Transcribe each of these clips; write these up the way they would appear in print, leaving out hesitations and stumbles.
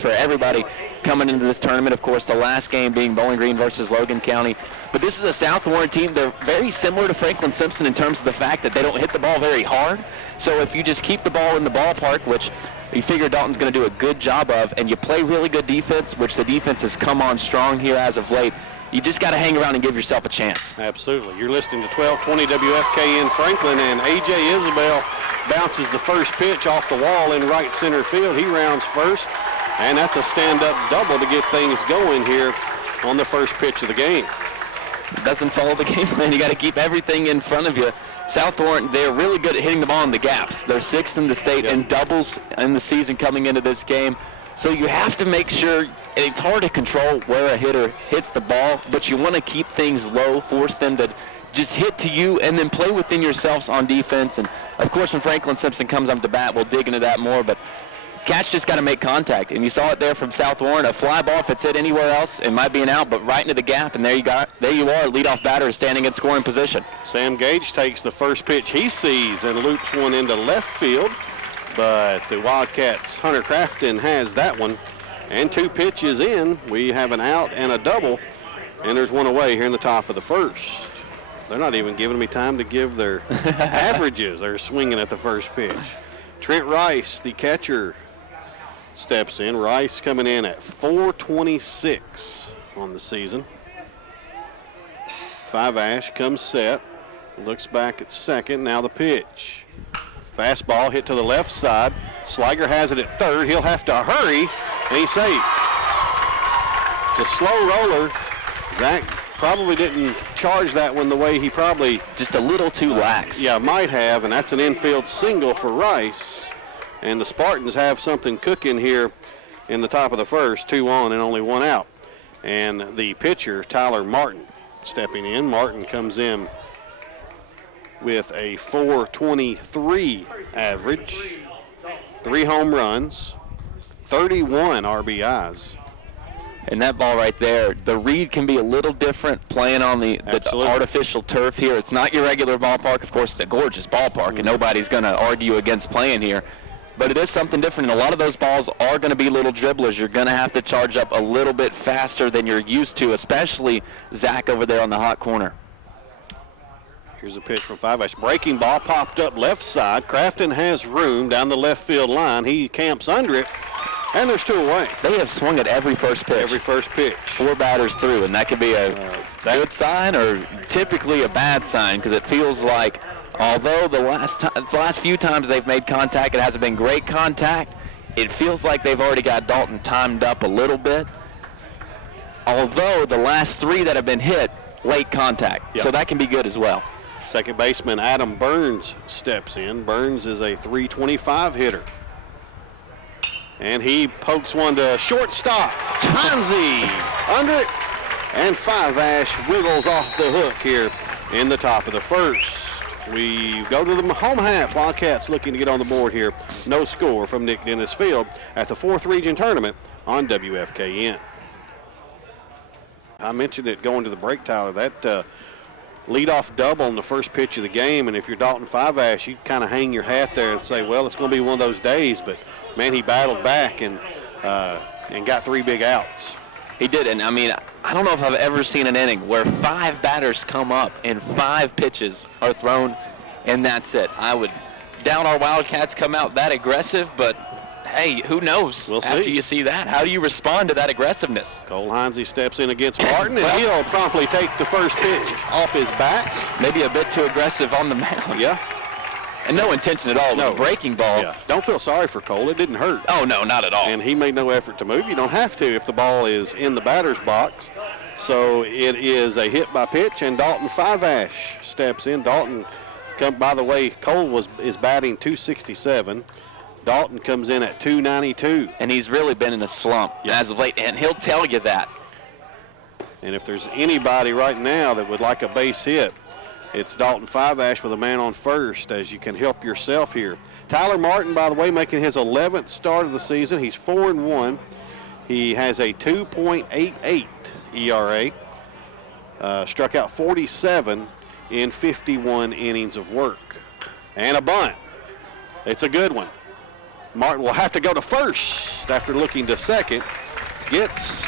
for everybody coming into this tournament. Of course, the last game being Bowling Green versus Logan County. But this is a South Warren team. They're very similar to Franklin-Simpson in terms of the fact that they don't hit the ball very hard. So if you just keep the ball in the ballpark, which you figure Dalton's going to do a good job of, and you play really good defense, which the defense has come on strong here as of late, you just got to hang around and give yourself a chance. Absolutely. You're listening to 1220 WFK in Franklin, and A.J. Isabel bounces the first pitch off the wall in right center field. He rounds first. And that's a stand-up double to get things going here on the first pitch of the game. It doesn't follow the game plan. You got to keep everything in front of you. South Warren, they're really good at hitting the ball in the gaps. They're 6th in the state in doubles in the season coming into this game. So you have to make sure, and it's hard to control where a hitter hits the ball, but you want to keep things low, force them to just hit to you, and then play within yourselves on defense. And, of course, when Franklin-Simpson comes up to bat, we'll dig into that more. But catch just got to make contact, and you saw it there from South Warren. A fly ball, if it's hit anywhere else, it might be an out, but right into the gap, and there you are. Leadoff batter is standing in scoring position. Sam Gage takes the first pitch he sees and loops one into left field, but the Wildcats' Hunter Crafton has that one. And 2 pitches in, we have an out and a double, and there's one away here in the top of the first. They're not even giving me time to give their averages. They're swinging at the first pitch. Trent Rice, the catcher, steps in. Rice coming in at .426 on the season. 5 comes set. Looks back at second. Now the pitch. Fastball hit to the left side. Sliger has it at third. He'll have to hurry, and he's safe. It's a slow roller. Zach probably didn't charge that one the way he probably... Just a little too lax. Yeah, might have, and that's an infield single for Rice. And the Spartans have something cooking here in the top of the first, 2 on and only 1 out. And the pitcher, Tyler Martin, stepping in. Martin comes in with a .423 average, 3 home runs, 31 RBIs. And that ball right there, the read can be a little different playing on the artificial turf here. It's not your regular ballpark. Of course, it's a gorgeous ballpark, and nobody's going to argue against playing here. But it is something different, and a lot of those balls are going to be little dribblers. You're going to have to charge up a little bit faster than you're used to, especially Zach over there on the hot corner. Here's a pitch from 5. Breaking ball popped up left side. Crafton has room down the left field line. He camps under it, and there's 2 away. They have swung at every first pitch. Every first pitch. 4 batters through, and that could be a good sign or typically a bad sign, because it feels like although the last few times they've made contact, it hasn't been great contact. It feels like they've already got Dalton timed up a little bit. Although the last 3 that have been hit, late contact. Yep. So that can be good as well. Second baseman Adam Burns steps in. Burns is a .325 hitter. And he pokes one to shortstop. Chauncey under it. And 5 wiggles off the hook here in the top of the first. We go to the home half. Wildcats looking to get on the board here. No score from Nick Dennis Field at the 4th region tournament on WFKN. I mentioned it going to the break, Tyler. That leadoff double on the first pitch of the game, and if you're Dalton 5 you kind of hang your hat there and say, well, it's going to be one of those days. But, man, he battled back and got 3 big outs. He did, and I mean, I don't know if I've ever seen an inning where 5 batters come up and 5 pitches are thrown, and that's it. I would doubt our Wildcats come out that aggressive, but hey, who knows? We'll see. After you see that, how do you respond to that aggressiveness? Cole Heinze steps in against Martin, and he'll promptly take the first pitch off his back. Maybe a bit too aggressive on the mound. Yeah. And no intention at all with a breaking ball. Yeah. Don't feel sorry for Cole. It didn't hurt. Oh, no, not at all. And he made no effort to move. You don't have to if the ball is in the batter's box. So it is a hit by pitch, and Dalton 5 steps in. Dalton, by the way, Cole is batting .267. Dalton comes in at .292. And he's really been in a slump as of late, and he'll tell you that. And if there's anybody right now that would like a base hit, it's Dalton 5 with a man on first, as you can help yourself here. Tyler Martin, by the way, making his 11th start of the season. He's 4-1. He has a 2.88 ERA. Struck out 47 in 51 innings of work. And a bunt. It's a good one. Martin will have to go to first after looking to second. Gets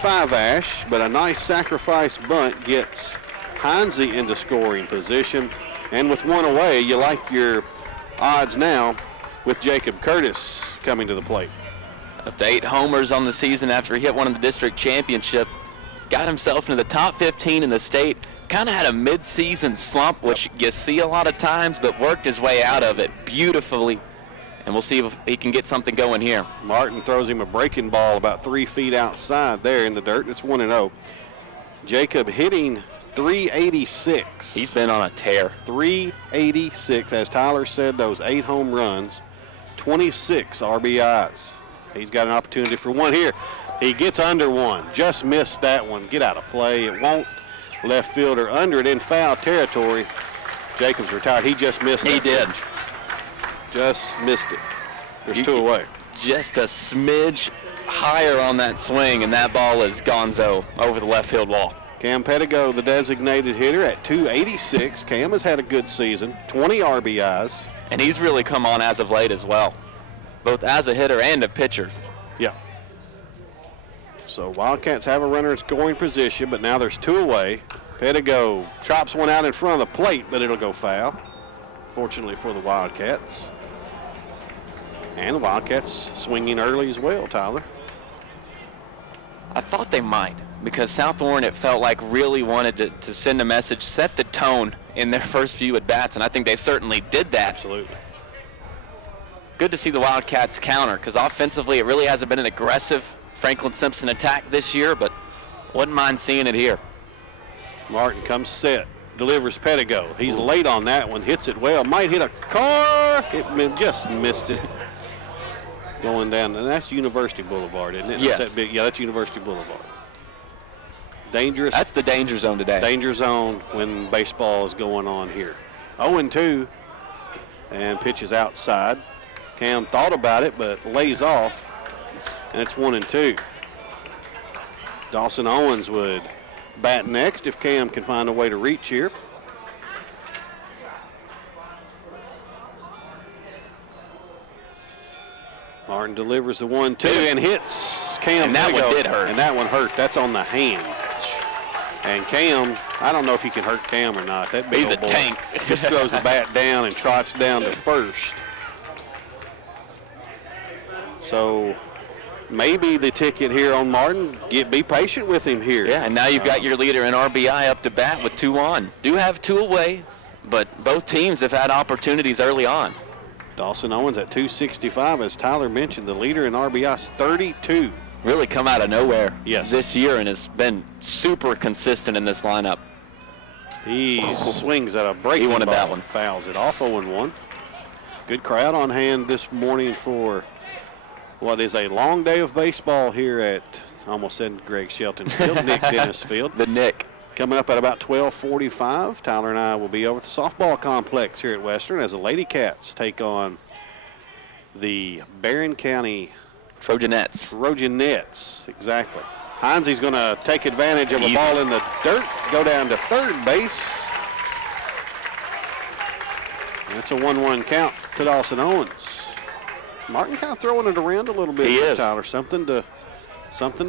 5-ash, but a nice sacrifice bunt gets Heinze into scoring position. And with one away, you like your odds now with Jacob Curtis coming to the plate. Up to 8 homers on the season after he hit one in the district championship. Got himself into the top 15 in the state. Kind of had a mid-season slump, which you see a lot of times, but worked his way out of it beautifully. And we'll see if he can get something going here. Martin throws him a breaking ball about 3 feet outside there in the dirt. It's 1-0. Jacob hitting .386. He's been on a tear. .386, as Tyler said, those 8 home runs, 26 RBIs. He's got an opportunity for one here. He gets under one. Just missed that one. Get out of play. It won't. Left fielder under it in foul territory. Jacobs retired. He just missed it. He did. Just missed it. There's 2 away. Just a smidge higher on that swing, and that ball is gonzo over the left field wall. Cam Pettigo, the designated hitter, at .286. Cam has had a good season, 20 RBIs. And he's really come on as of late as well, both as a hitter and a pitcher. Yeah. So Wildcats have a runner in scoring position, but now there's 2 away. Pettigo chops one out in front of the plate, but it'll go foul, fortunately for the Wildcats. And the Wildcats swinging early as well, Tyler. I thought they might, because Southwarren, it felt like, really wanted to send a message, set the tone in their first few at-bats, and I think they certainly did that. Absolutely. Good to see the Wildcats counter, because offensively it really hasn't been an aggressive Franklin-Simpson attack this year, but wouldn't mind seeing it here. Martin comes set, delivers Pettigo. He's late on that one, hits it well, might hit a car. It just missed it. Going down, and that's University Boulevard, isn't it? Yes. That's that big, yeah, that's University Boulevard. Dangerous. That's the danger zone today. Danger zone when baseball is going on here. 0-2, and pitches outside. Cam thought about it, but lays off, and it's 1-2. Dawson Owens would bat next if Cam can find a way to reach here. Martin delivers the 1-2 and hits Cam. And that one did hurt. And that one hurt. That's on the hand. And Cam, I don't know if he can hurt Cam or not. That big He's old a boy tank. just throws the bat down and trots down to first. So maybe the ticket here on Martin, be patient with him here. Yeah, and now you've got your leader in RBI up to bat with 2 on. Do have 2 away, but both teams have had opportunities early on. Dawson Owens at .265, as Tyler mentioned, the leader in RBIs, 32. Really come out of nowhere this year and has been super consistent in this lineup. He swings at a breaking ball. That one. Fouls it off 0-1. Good crowd on hand this morning for what is a long day of baseball here at, I almost said Greg Shelton Field, Nick Dennis Field. The Nick. Coming up at about 12:45, Tyler and I will be over at the softball complex here at Western as the Lady Cats take on the Barron County Trojanettes. Exactly. Heinze's going to take advantage of a ball in the dirt, go down to third base. That's a 1-1 count to Dawson Owens. Martin kind of throwing it around a little bit. He is. Tyler, something to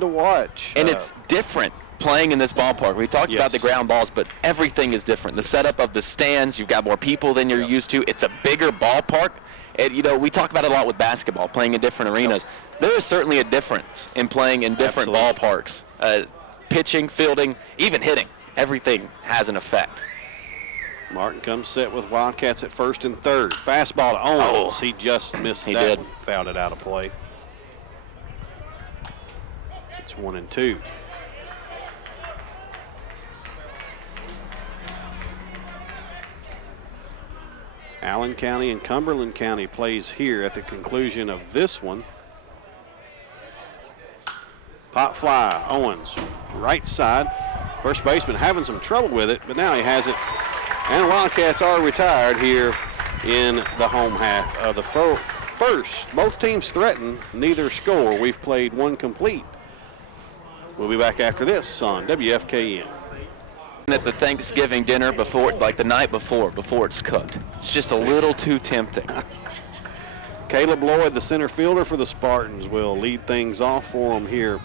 watch. And it's different playing in this ballpark. We talked about the ground balls, but everything is different. The setup of the stands, you've got more people than you're used to. It's a bigger ballpark. And, you know, we talk about it a lot with basketball, playing in different arenas. There is certainly a difference in playing in different ballparks. Pitching, fielding, even hitting. Everything has an effect. Martin comes set with Wildcats at first and third. Fastball to Owens. He just missed that one. Fouled it out of play. It's 1-2. Allen County and Cumberland County plays here at the conclusion of this one. Pop fly, Owens, right side. First baseman having some trouble with it, but now he has it. And the Wildcats are retired here in the home half of the first. Both teams threaten, neither score. We've played one complete. We'll be back after this on WFKN. At the Thanksgiving dinner before, like the night before it's cooked. It's just a little too tempting. Caleb Lloyd, the center fielder for the Spartans, will lead things off for them here.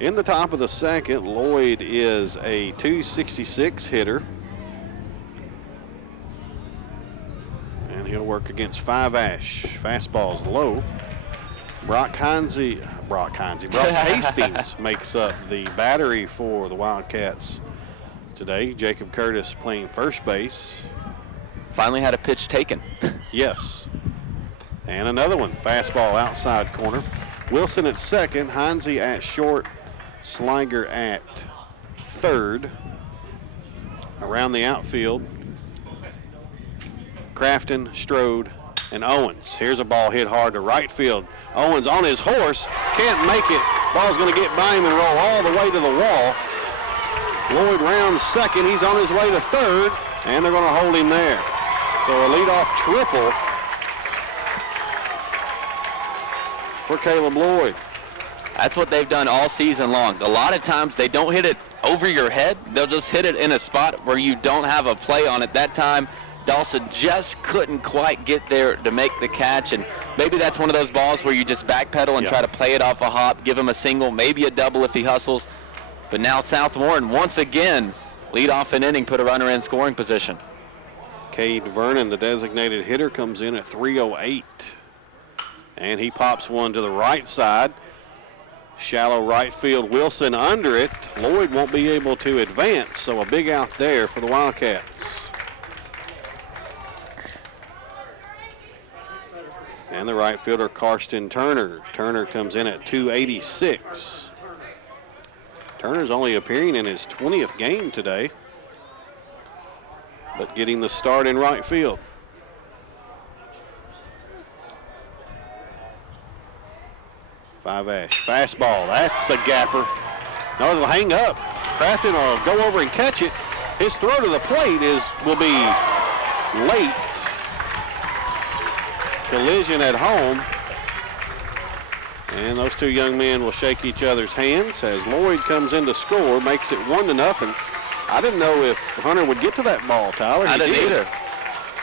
In the top of the second, Lloyd is a .266 hitter. And he'll work against Five Ash. Fastball's low. Brock Hastings makes up the battery for the Wildcats today. Jacob Curtis playing first base. Finally had a pitch taken. Yes. And another one, fastball outside corner. Wilson at second, Heinze at short, Sliger at third. Around the outfield, Crafton, Strode, and Owens. Here's a ball hit hard to right field. Owens on his horse, can't make it. Ball's going to get by him and roll all the way to the wall. Lloyd rounds second, he's on his way to third, and they're going to hold him there. So a leadoff triple for Caleb Lloyd. That's what they've done all season long. A lot of times they don't hit it over your head. They'll just hit it in a spot where you don't have a play on it. That time, Dawson just couldn't quite get there to make the catch, and maybe that's one of those balls where you just backpedal and try to play it off a hop, give him a single, maybe a double if he hustles. But now South Warren once again lead off an inning, put a runner in scoring position. Cade Vernon, the designated hitter, comes in at 308. And he pops one to the right side. Shallow right field. Wilson under it. Lloyd won't be able to advance, so a big out there for the Wildcats. And the right fielder, Karsten Turner. Turner comes in at 286. Turner's only appearing in his 20th game today, but getting the start in right field. Five Ash, fastball, that's a gapper. No, it'll hang up. Crafton will go over and catch it. His throw to the plate will be late. Collision at home. And those two young men will shake each other's hands as Lloyd comes in to score, makes it 1-0. I didn't know if Hunter would get to that ball, Tyler. I didn't either.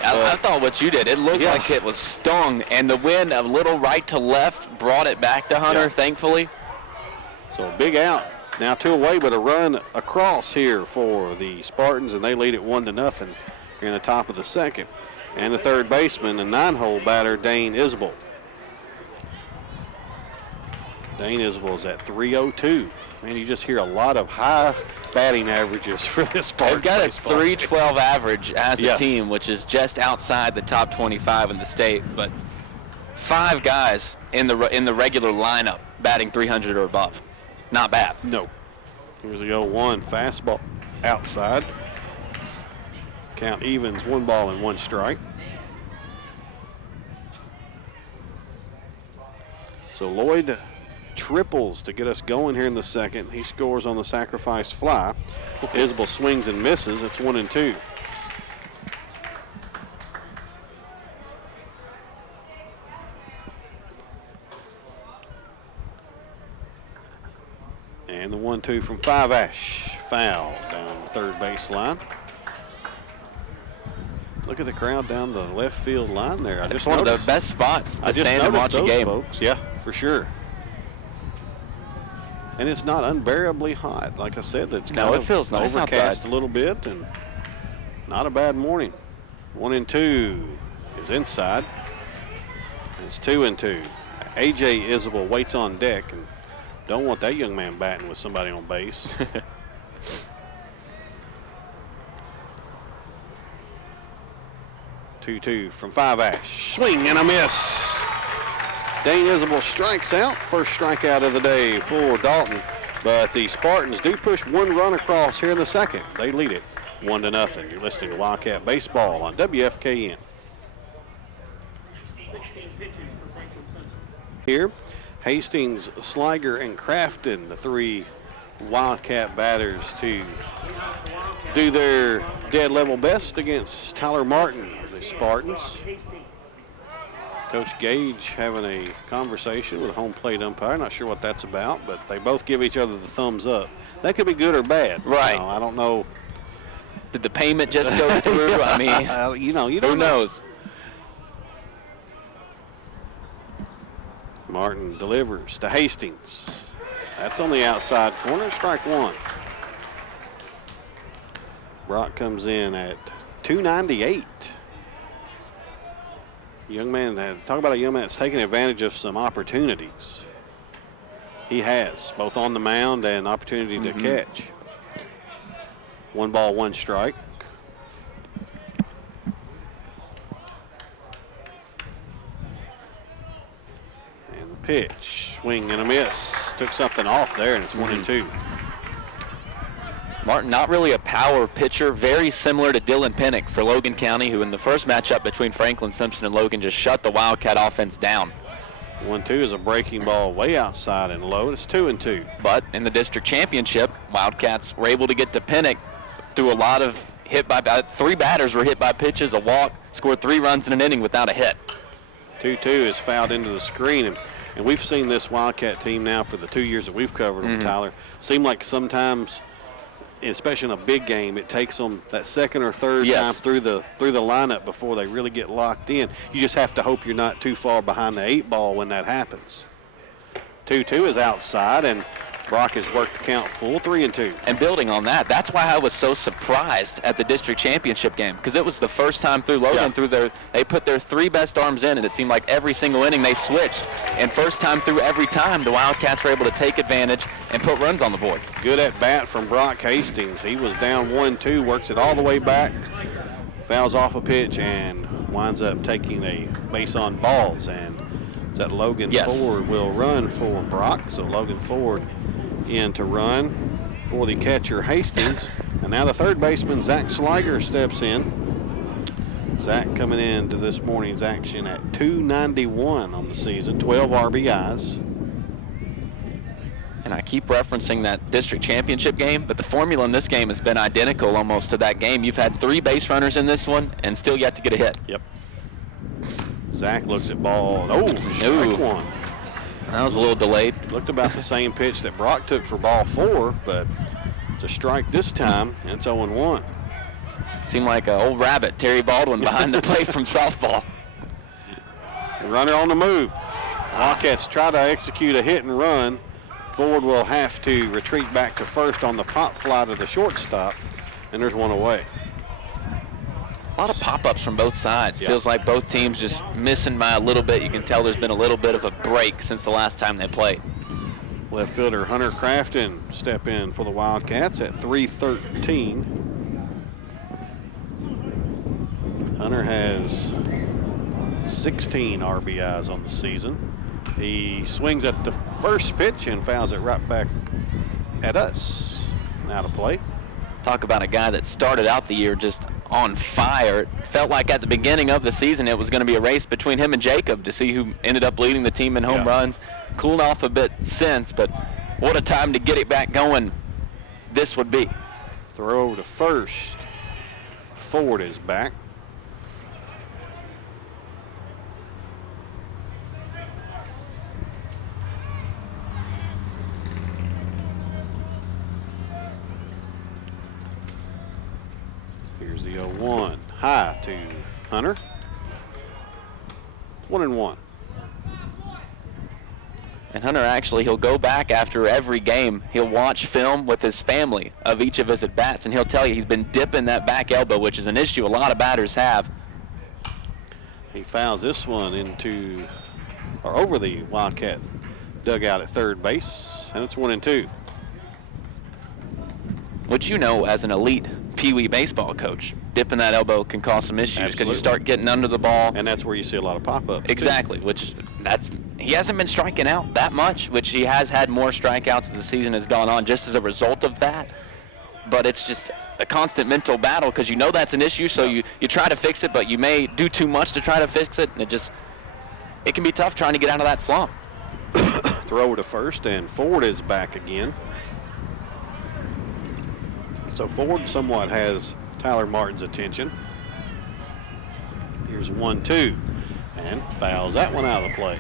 I thought what you did, it looked like it was stung, and the wind a little right to left brought it back to Hunter, thankfully. So a big out. Now 2 away, but a run across here for the Spartans, and they lead it 1-0 here in the top of the second. And the third baseman, the 9-hole batter, Dane Isbell. Dane Isbell is at 302. Man, you just hear a lot of high batting averages for this Spartans. They've got a 312 average as a team, which is just outside the top 25 in the state. But 5 guys in the regular lineup batting 300 or above. Not bad. No. Here's the 0-1 fastball outside. Count evens, 1 ball and 1 strike. So Lloyd triples to get us going here in the second. He scores on the sacrifice fly. Isbell swings and misses. It's 1-2. And the 1-2 from Five Ash. Foul down the third base line. Look at the crowd down the left field line there. It's one of the best spots to stand and watch a game. Folks. Yeah, for sure. And it's not unbearably hot. Like I said, it's kind it feels nice overcast outside a little bit, and not a bad morning. 1-2 is inside. It's 2-2. A.J. Isbell waits on deck, and don't want that young man batting with somebody on base. 2-2 from Five Ash. Swing and a miss. Dane Isbell strikes out. First strikeout of the day for Dalton. But the Spartans do push 1 run across here in the second. They lead it 1-0. You're listening to Wildcat Baseball on WFKN. Here, Hastings, Sliger, and Crafton, the 3 Wildcat batters, to do their dead level best against Tyler Martin, the Spartans. Coach Gage having a conversation with a home plate umpire. Not sure what that's about, but they both give each other the thumbs up. That could be good or bad. Right. I don't know. Did the payment just go through? I mean, you don't who knows? Martin delivers to Hastings. That's on the outside corner, strike one. Brock comes in at 298. Young man, talk about a young man that's taking advantage of some opportunities. He has, both on the mound and opportunity to catch. 1 ball, 1 strike. And the pitch, swing and a miss. Took something off there, and it's 1-2. Martin, not really a power pitcher, very similar to Dylan Pinnock for Logan County, who in the first matchup between Franklin-Simpson and Logan just shut the Wildcat offense down. 1-2 is a breaking ball way outside and low. It's 2-2. But in the district championship, Wildcats were able to get to Pinnock through a lot of hit by 3 batters were hit by pitches, a walk, scored 3 runs in an inning without a hit. 2-2 is fouled into the screen. And we've seen this Wildcat team now for the 2 years that we've covered them, Tyler. Seem like sometimes, especially in a big game, it takes them that second or third time through the lineup before they really get locked in. You just have to hope you're not too far behind the 8 ball when that happens. 2-2 is outside, and Brock has worked the count full, 3-2. And building on that, that's why I was so surprised at the district championship game, because it was the first time through Logan they put their 3 best arms in, and it seemed like every single inning they switched. And first time through every time, the Wildcats were able to take advantage and put runs on the board. Good at bat from Brock Hastings. He was down 1-2, works it all the way back, fouls off a pitch, and winds up taking a base on balls. And that Logan Ford will run for Brock. So Logan Ford in to run for the catcher Hastings. And now the third baseman, Zach Sliger, steps in. Zach coming into this morning's action at 291 on the season, 12 RBIs. And I keep referencing that district championship game, but the formula in this game has been identical almost to that game. You've had 3 base runners in this one and still yet to get a hit. Yep. Zach looks at ball. Oh, strike one. That was a little delayed. Looked about the same pitch that Brock took for ball 4, but it's a strike this time, and it's 0-1. Seemed like an old rabbit, Terry Baldwin, behind the plate from softball. Runner on the move. Wildcats try to execute a hit and run. Ford will have to retreat back to first on the pop fly to the shortstop, and there's one away. A lot of pop-ups from both sides. Feels like both teams just missing by a little bit. You can tell there's been a little bit of a break since the last time they played. Left fielder Hunter Crafton step in for the Wildcats at 313. Hunter has 16 RBIs on the season. He swings at the first pitch and fouls it right back at us. Now to play. Talk about a guy that started out the year just on fire. It felt like at the beginning of the season it was going to be a race between him and Jacob to see who ended up leading the team in home runs. Cooled off a bit since, but what a time to get it back going this would be. Throw over to first. Ford is back. Here's the 0-1. High to Hunter. 1-1. And Hunter actually, he'll go back after every game. He'll watch film with his family of each of his at-bats, and he'll tell you he's been dipping that back elbow, which is an issue a lot of batters have. He fouls this one into, or over the Wildcat dugout at third base, and it's 1-2. Which, you know, as an elite Pee Wee baseball coach, dipping that elbow can cause some issues because you start getting under the ball. And that's where you see a lot of pop-ups. Exactly, which he hasn't been striking out that much, which he has had more strikeouts as the season has gone on just as a result of that. But it's just a constant mental battle because you know that's an issue, so you try to fix it, but you may do too much to try to fix it, and it can be tough trying to get out of that slump. Throw to first, and Ford is back again. So Ford somewhat has Tyler Martin's attention. Here's 1-2, and fouls that one out of play.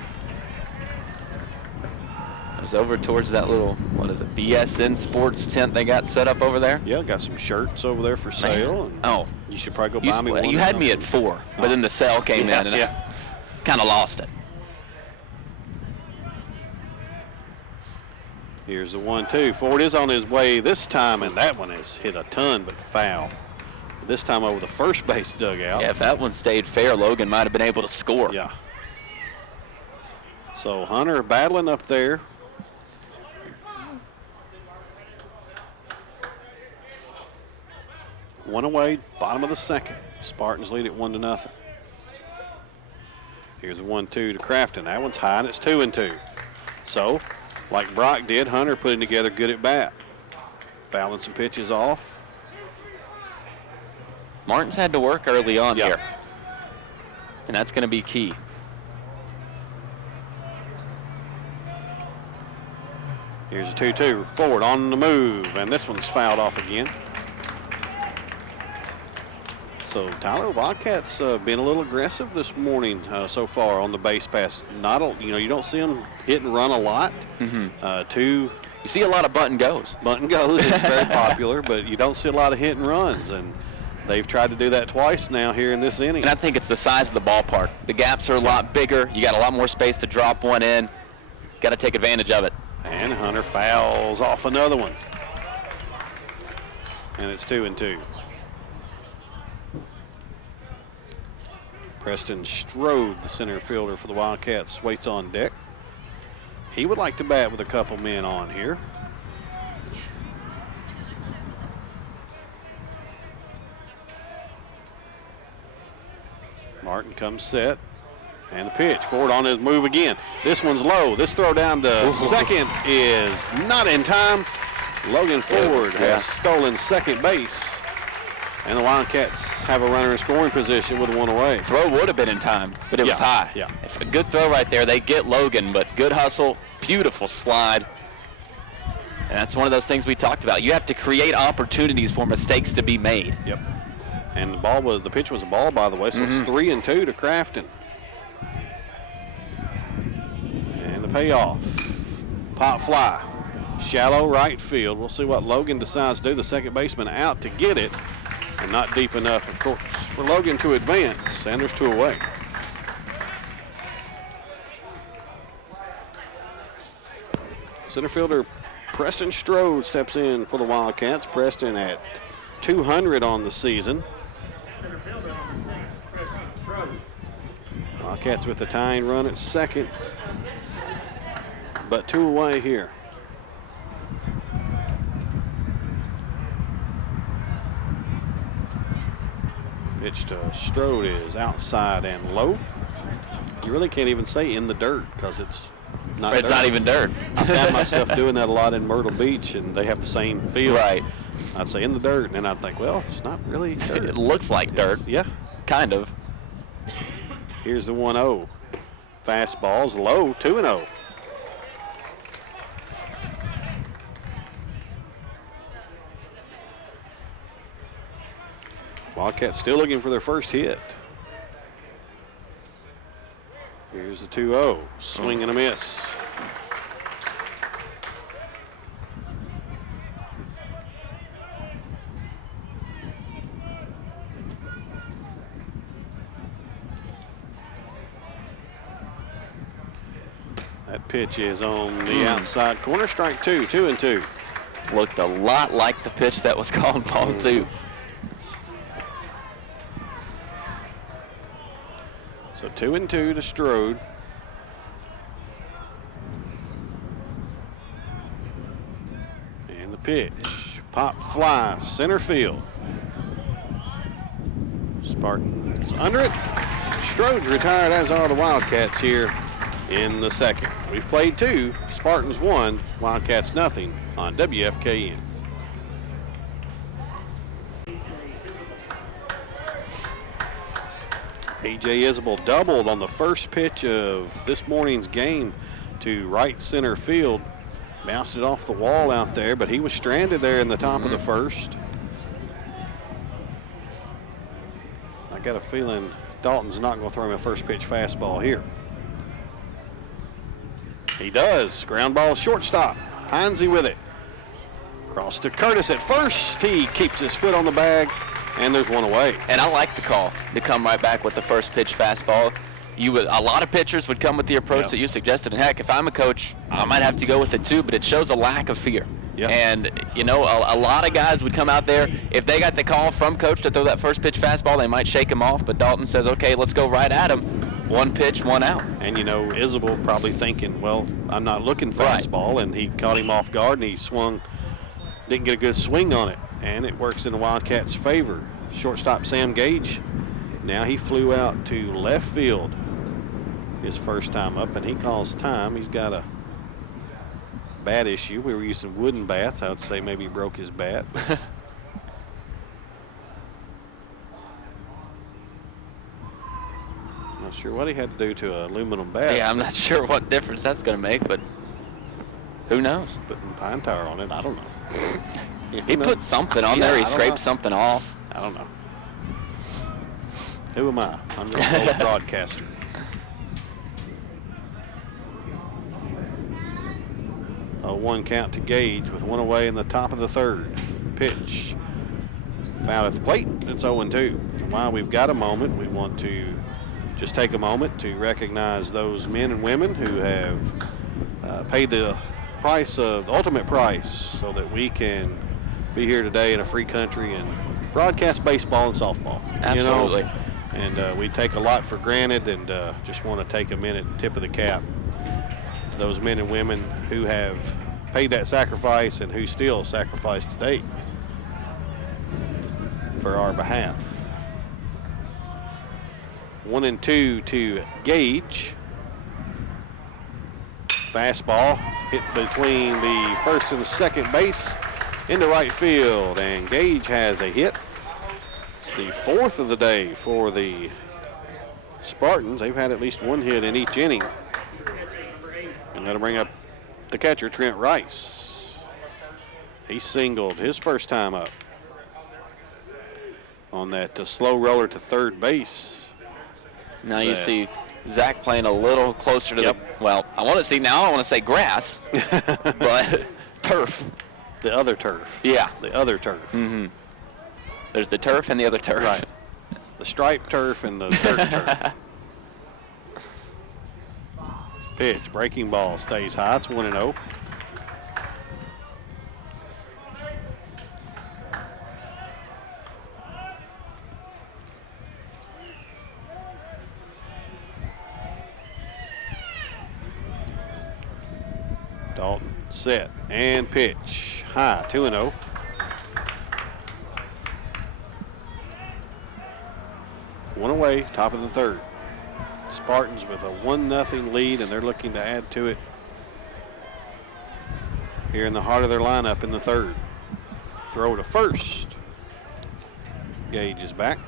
I was over towards that little, BSN Sports tent they got set up over there? Yeah, got some shirts over there for sale. And you should probably go buy me one. You had me at 4, but then the sale came in, and I kind of lost it. Here's the 1-2. Ford is on his way this time, and that one has hit a ton, but foul. This time over the first base dugout. Yeah, if that one stayed fair, Logan might have been able to score. Yeah. So Hunter battling up there. One away, bottom of the second. Spartans lead it 1-0. Here's a 1-2 to Crafton. That one's high, and it's 2-2. So, like Brock did, Hunter putting together good at bat. Fouling some pitches off. Martin's had to work early on Yep. here, and that's going to be key. Here's a 2-2. Forward on the move, and this one's fouled off again. So Tyler, Wildcats been a little aggressive this morning so far on the base pass. You don't see them hit and run a lot. You see a lot of bunt and goes. Bunt and goes is very popular, but you don't see a lot of hit and runs, and they've tried to do that twice now here in this inning. And I think it's the size of the ballpark. The gaps are a lot bigger. You got a lot more space to drop one in. Got to take advantage of it. And Hunter fouls off another one. And it's 2-2. Preston Strode, the center fielder for the Wildcats, waits on deck. He would like to bat with a couple men on here. Martin comes set. And the pitch, Ford on his move again. This one's low. This throw down to second is not in time. Logan Ford has stolen second base. And the Wildcats have a runner in scoring position with one away. Throw would have been in time, but it was high. Yeah. If a good throw right there, they get Logan, but good hustle, beautiful slide. And that's one of those things we talked about. You have to create opportunities for mistakes to be made. Yep. And the pitch was a ball, by the way, so it's 3-2 to Crafton. And the payoff. Pop fly. Shallow right field. We'll see what Logan decides to do. The second baseman out to get it. And not deep enough, of course, for Logan to advance. And there's 2 away. Center fielder Preston Strode steps in for the Wildcats. Preston at 200 on the season. Wildcats with the tying run at second, but 2 away here. Pitch to Strode is outside and low. You really can't even say in the dirt because it's not. It's not even dirt. I found myself doing that a lot in Myrtle Beach, and they have the same field. Right. I'd say in the dirt, and then I'd think, well, it's not really dirt. It looks like dirt. Yeah. Kind of. Here's the 1-0. Fastball's low, 2-0. Wildcats still looking for their first hit. Here's the 2-0. Swing and a miss. That pitch is on the outside corner. Strike 2, 2-2. Looked a lot like the pitch that was called ball 2. So 2-2 to Strode. And the pitch. Pop fly, center field. Spartans under it. Strode's retired, as are the Wildcats here in the second. We've played 2, Spartans 1, Wildcats nothing on WFKN. A.J. Isabel doubled on the first pitch of this morning's game to right center field. Bounced it off the wall out there, but he was stranded there in the top of the first. I got a feeling Dalton's not going to throw him a first pitch fastball here. He does. Ground ball shortstop. Heinze with it. Cross to Curtis at first. He keeps his foot on the bag. And there's one away. And I like the call to come right back with the first pitch fastball. a lot of pitchers would come with the approach that you suggested. And heck, if I'm a coach, I might have to go with it too, but it shows a lack of fear. Yep. And, you know, a lot of guys would come out there. If they got the call from coach to throw that first pitch fastball, they might shake him off. But Dalton says, okay, let's go right at him. One pitch, one out. And, you know, Isabel probably thinking, well, I'm not looking fastball. Right. And he caught him off guard, and he swung, didn't get a good swing on it. And it works in the Wildcats' favor. Shortstop Sam Gage, now he flew out to left field his first time up, and he calls time. He's got a bat issue. We were using wooden bats. I would say maybe he broke his bat. Not sure what he had to do to an aluminum bat. Yeah, I'm not sure what difference that's going to make, but who knows? Putting pine tar on it, I don't know. He put something on there. He scraped something off. I don't know. Who am I? I'm just an old broadcaster. A 1 count to Gage with 1 away in the top of the third. Pitch. Foul at the plate. It's 0-2. While we've got a moment, we want to just take a moment to recognize those men and women who have paid the price of the ultimate price so that we can be here today in a free country and broadcast baseball and softball. Absolutely. You know? And we take a lot for granted, and just want to take a minute, tip of the cap, to those men and women who have paid that sacrifice and who still sacrifice today for our behalf. 1-2 to Gage. Fastball hit between the first and second base into right field, and Gage has a hit. It's the 4th of the day for the Spartans. They've had at least 1 hit in each inning. And that'll bring up the catcher, Trent Rice. He singled his first time up on that slow roller to third base. Now you see Zach playing a little closer to the, well, I want to say grass, but turf. The other turf. Yeah. The other turf. Mm-hmm. There's the turf and the other turf. Right. The striped turf and the dirt turf. Pitch, breaking ball, stays high. It's 1-0. Dalton set and pitch. High, 2-0. One away, top of the third. Spartans with a 1-0 lead, and they're looking to add to it here in the heart of their lineup in the third. Throw to first. Gage is back.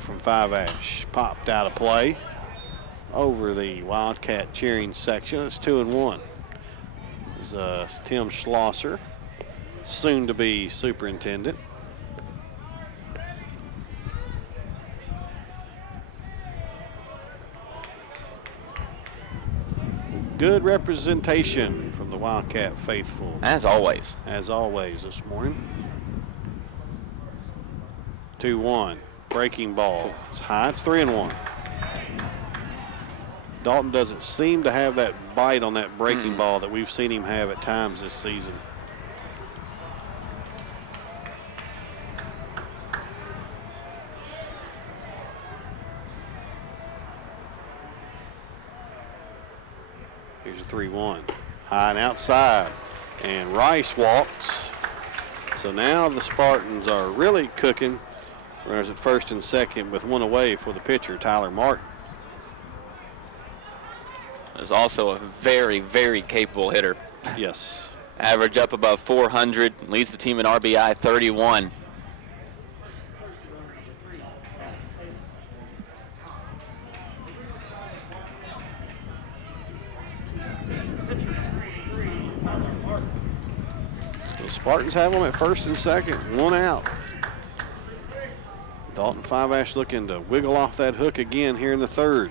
From Five Ash, popped out of play over the Wildcat cheering section. It's 2-1. There's Tim Schlosser, soon to be superintendent. Good representation from the Wildcat faithful. As always. As always this morning. 2-1. Breaking ball. It's high. It's 3-1. Dalton doesn't seem to have that bite on that breaking ball that we've seen him have at times this season. Here's a 3-1. High and outside. And Rice walks. So now the Spartans are really cooking. Runners at first and second with 1 away for the pitcher, Tyler Martin. There's also a very, very capable hitter. Yes. Average up above 400, leads the team in RBI 31. The Spartans have them at first and second, 1 out. Dalton Five Ash looking to wiggle off that hook again here in the third.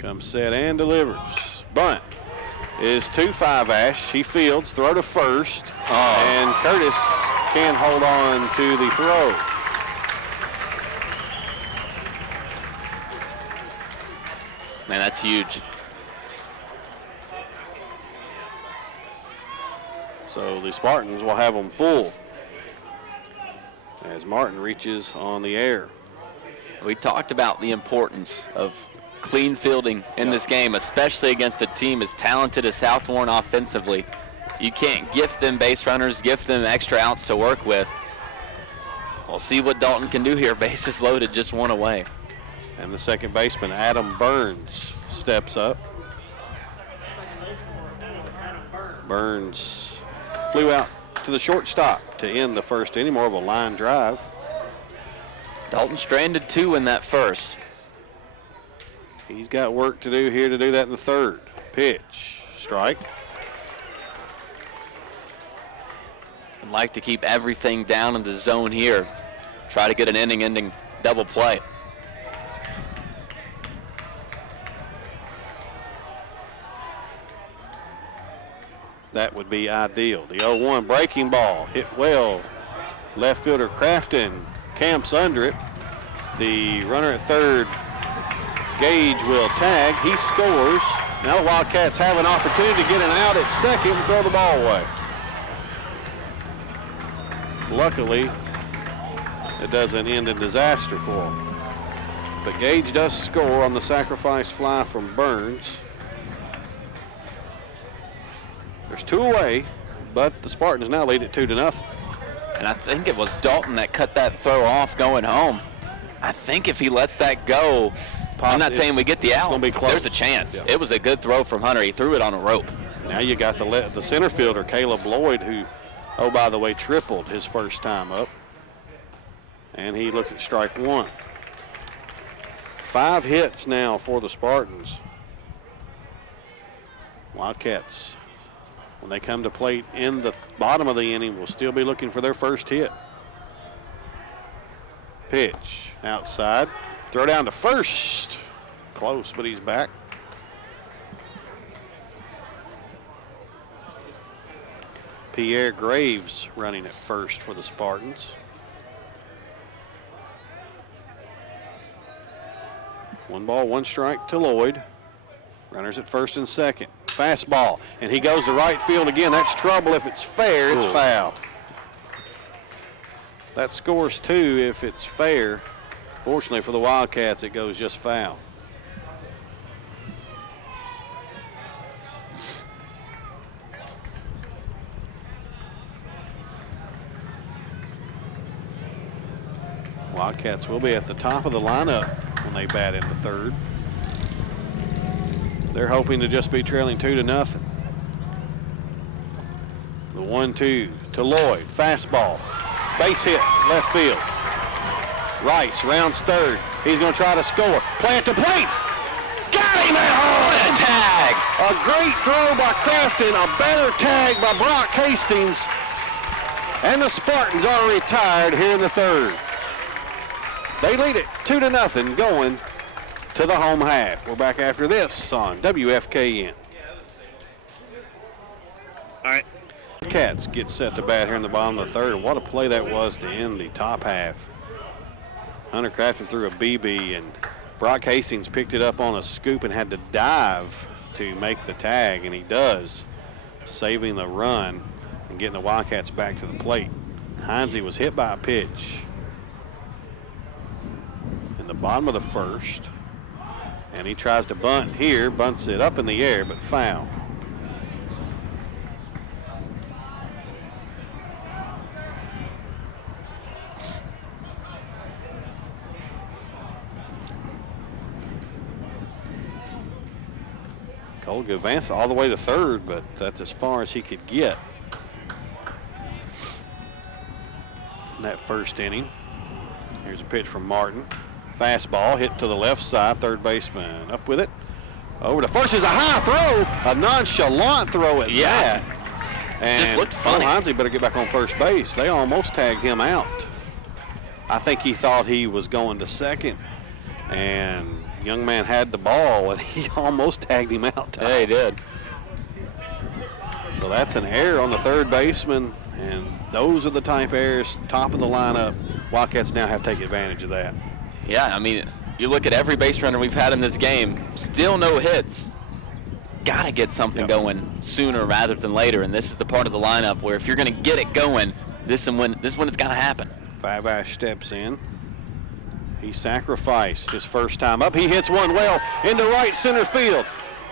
Comes set and delivers. Bunt is to 5-Ash. He fields, throw to first, and Curtis can't hold on to the throw. Man, that's huge. So the Spartans will have them full as Martin reaches on the air. We talked about the importance of clean fielding in this game, especially against a team as talented as South Warren offensively. You can't gift them base runners, gift them extra outs to work with. We'll see what Dalton can do here. Bases loaded, just one away. And the second baseman, Adam Burns, steps up. Burns flew out to the shortstop to end the first inning, more of a line drive. Dalton stranded 2 in that first. He's got work to do here to do that in the third. Pitch, strike. I'd like to keep everything down in the zone here. Try to get an inning-ending double play. That would be ideal. The 0-1 breaking ball hit well. Left fielder Crafton camps under it. The runner at third, Gage, will tag. He scores. Now the Wildcats have an opportunity to get an out at second and throw the ball away. Luckily, it doesn't end in disaster for them. But Gage does score on the sacrifice fly from Burns. There's 2 away, but the Spartans now lead it 2-0. And I think it was Dalton that cut that throw off going home. I think if he lets that go, I'm not saying we get the out. Gonna be close. There's a chance. Yeah. It was a good throw from Hunter. He threw it on a rope. Now you got the center fielder, Caleb Lloyd, who, oh, by the way, tripled his first time up. And he looked at strike 1. 5 hits now for the Spartans. Wildcats, when they come to plate in the bottom of the inning, will still be looking for their first hit. Pitch outside, throw down to first. Close, but he's back. Pierre Graves running at first for the Spartans. 1 ball, 1 strike to Lloyd. Runners at first and second. Fastball, and he goes to right field again. That's trouble. If it's fair, it's foul. That scores 2 if it's fair. Fortunately for the Wildcats, it goes just foul. Wildcats will be at the top of the lineup when they bat in the third. They're hoping to just be trailing 2-0. The 1-2 to Lloyd. Fastball. Base hit, left field. Rice rounds third. He's going to try to score. Play it to plate. Got him at home. What a tag. A great throw by Crafton. A better tag by Brock Hastings. And the Spartans are retired here in the third. They lead it 2-0 going to the home half. We're back after this on WFKN. All right. Cats get set to bat here in the bottom of the third. What a play that was to end the top half. Hunter Crafton threw a BB, and Brock Hastings picked it up on a scoop and had to dive to make the tag, and he does, saving the run and getting the Wildcats back to the plate. Heinze was hit by a pitch in the bottom of the first, and he tries to bunt here, bunts it up in the air, but foul. Cole advanced all the way to third, but that's as far as he could get in that first inning. Here's a pitch from Martin. Fastball hit to the left side. Third baseman up with it. Over to first is a high throw. A nonchalant throw at that. And just looked funny. Heinze better get back on first base. They almost tagged him out. I think he thought he was going to second, and young man had the ball, and he almost tagged him out. Yeah, he did. So that's an error on the third baseman, and those are the type errors, top of the lineup. Wildcats now have to take advantage of that. Yeah, I mean, you look at every base runner we've had in this game, still no hits. Got to get something going sooner rather than later, and this is the part of the lineup where if you're going to get it going, this is when it's got to happen. Five Ash steps in. He sacrificed his first time up. He hits one well into right center field.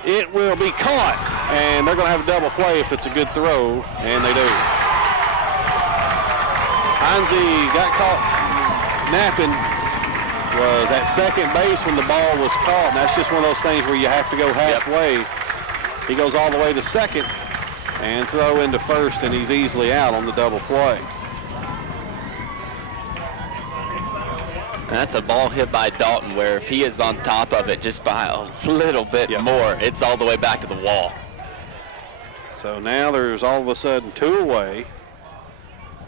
It will be caught, and they're going to have a double play if it's a good throw, and they do. Heinze got caught napping, was at second base when the ball was caught, and that's just one of those things where you have to go halfway. He goes all the way to second and throw into first, and he's easily out on the double play. And that's a ball hit by Dalton where if he is on top of it just by a little bit more, it's all the way back to the wall. So now there's all of a sudden 2 away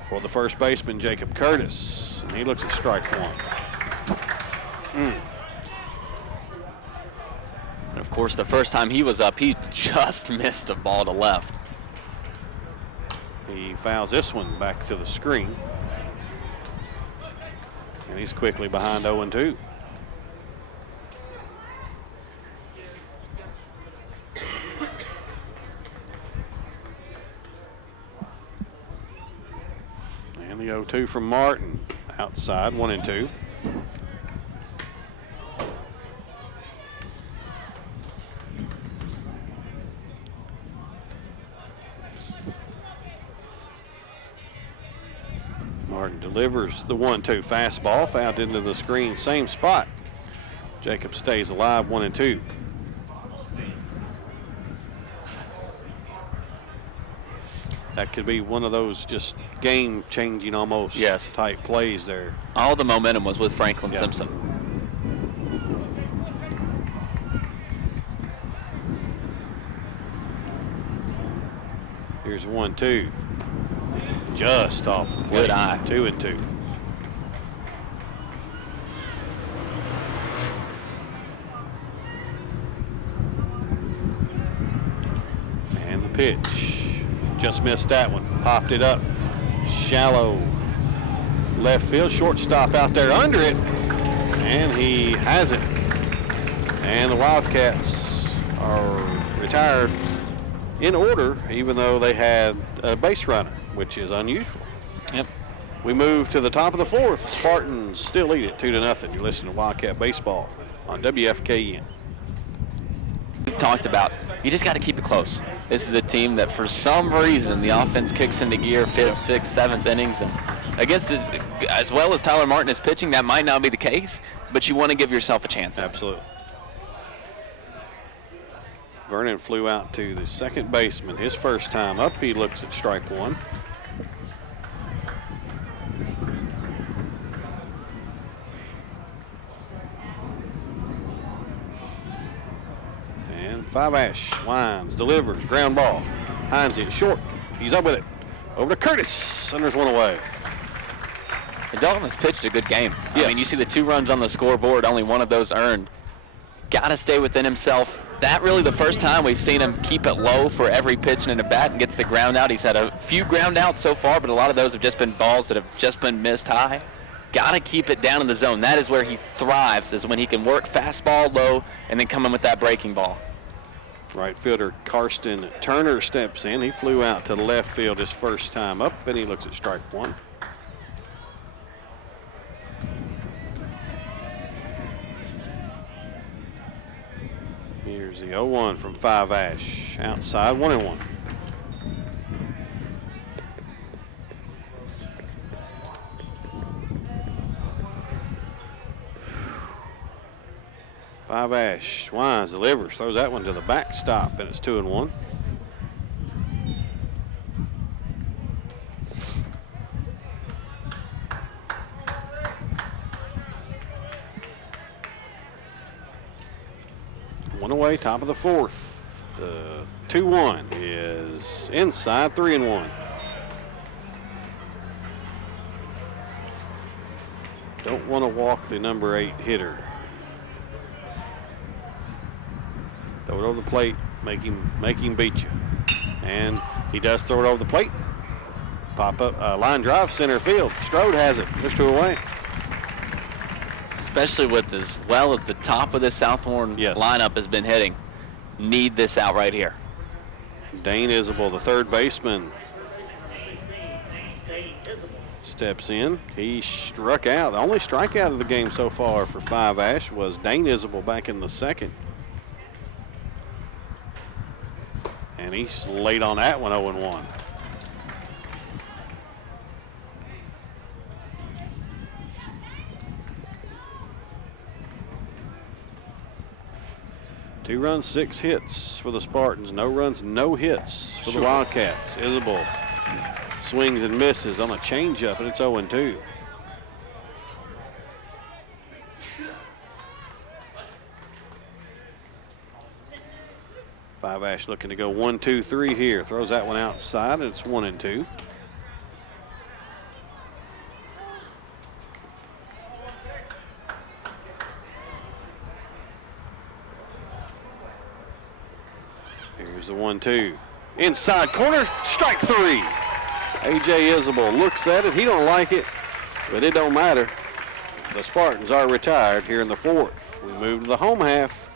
for the first baseman, Jacob Curtis. And he looks at strike one. And of course, the first time he was up, he just missed a ball to left. He fouls this one back to the screen. And he's quickly behind 0-2. And the 0-2 from Martin. Outside, 1-2. Martin delivers the 1-2 fastball, fouled into the screen, same spot. Jacob stays alive, 1-2. That could be one of those just game-changing almost type plays there. All the momentum was with Franklin-Simpson. Here's 1-2. Just off the plate. Good eye. 2-2. And the pitch. Just missed that one. Popped it up. Shallow left field. Shortstop out there under it. And he has it. And the Wildcats are retired in order, even though they had a base runner, which is unusual. Yep. We move to the top of the fourth. Spartans still lead it 2-0. You're listening to Wildcat Baseball on WFKN. We talked about, you just got to keep it close. This is a team that for some reason the offense kicks into gear 5th, 6th, 7th innings. And against as well as Tyler Martin is pitching, that might not be the case, but you want to give yourself a chance. Absolutely. Vernon flew out to the second baseman. His first time up, he looks at strike one. And Five Ash winds, delivers, ground ball. Heinze is short. He's up with it. Over to Curtis. And there's one away. And Dalton has pitched a good game. I mean, you see the 2 runs on the scoreboard, only one of those earned. Got to stay within himself. That really the first time we've seen him keep it low for every pitch and a bat and gets the ground out. He's had a few ground outs so far, but a lot of those have just been balls that have just been missed high. Got to keep it down in the zone. That is where he thrives, is when he can work fastball low and then come in with that breaking ball. Right fielder Karsten Turner steps in. He flew out to the left field his first time up, and he looks at strike one. Here's the 0-1 from Five Ash. Outside, 1-1. Five Ash winds, delivers, throws that one to the backstop, and it's 2-1. One away, top of the fourth. The 2-1 is inside, 3-1. Don't want to walk the number 8 hitter. Throw it over the plate, make him beat you. And he does throw it over the plate. Pop up, line drive, center field. Strode has it. There's 2 away. Especially with as well as the top of the Southbourne lineup has been hitting. Need this out right here. Dane Isabel, the third baseman, steps in. He struck out. The only strikeout of the game so far for 5 Ash was Dane Isabel back in the second. And he's late on that one, 0-1. Two runs, 6 hits for the Spartans. No runs, no hits for the Wildcats. Isabel swings and misses on a changeup, and it's 0-2. Five Ash looking to go 1-2-3 here. Throws that one outside, and it's 1-2. Here's the 1-2. Inside corner, strike 3. A.J. Isabel looks at it. He don't like it, but it don't matter. The Spartans are retired here in the 4th. We move to the home half.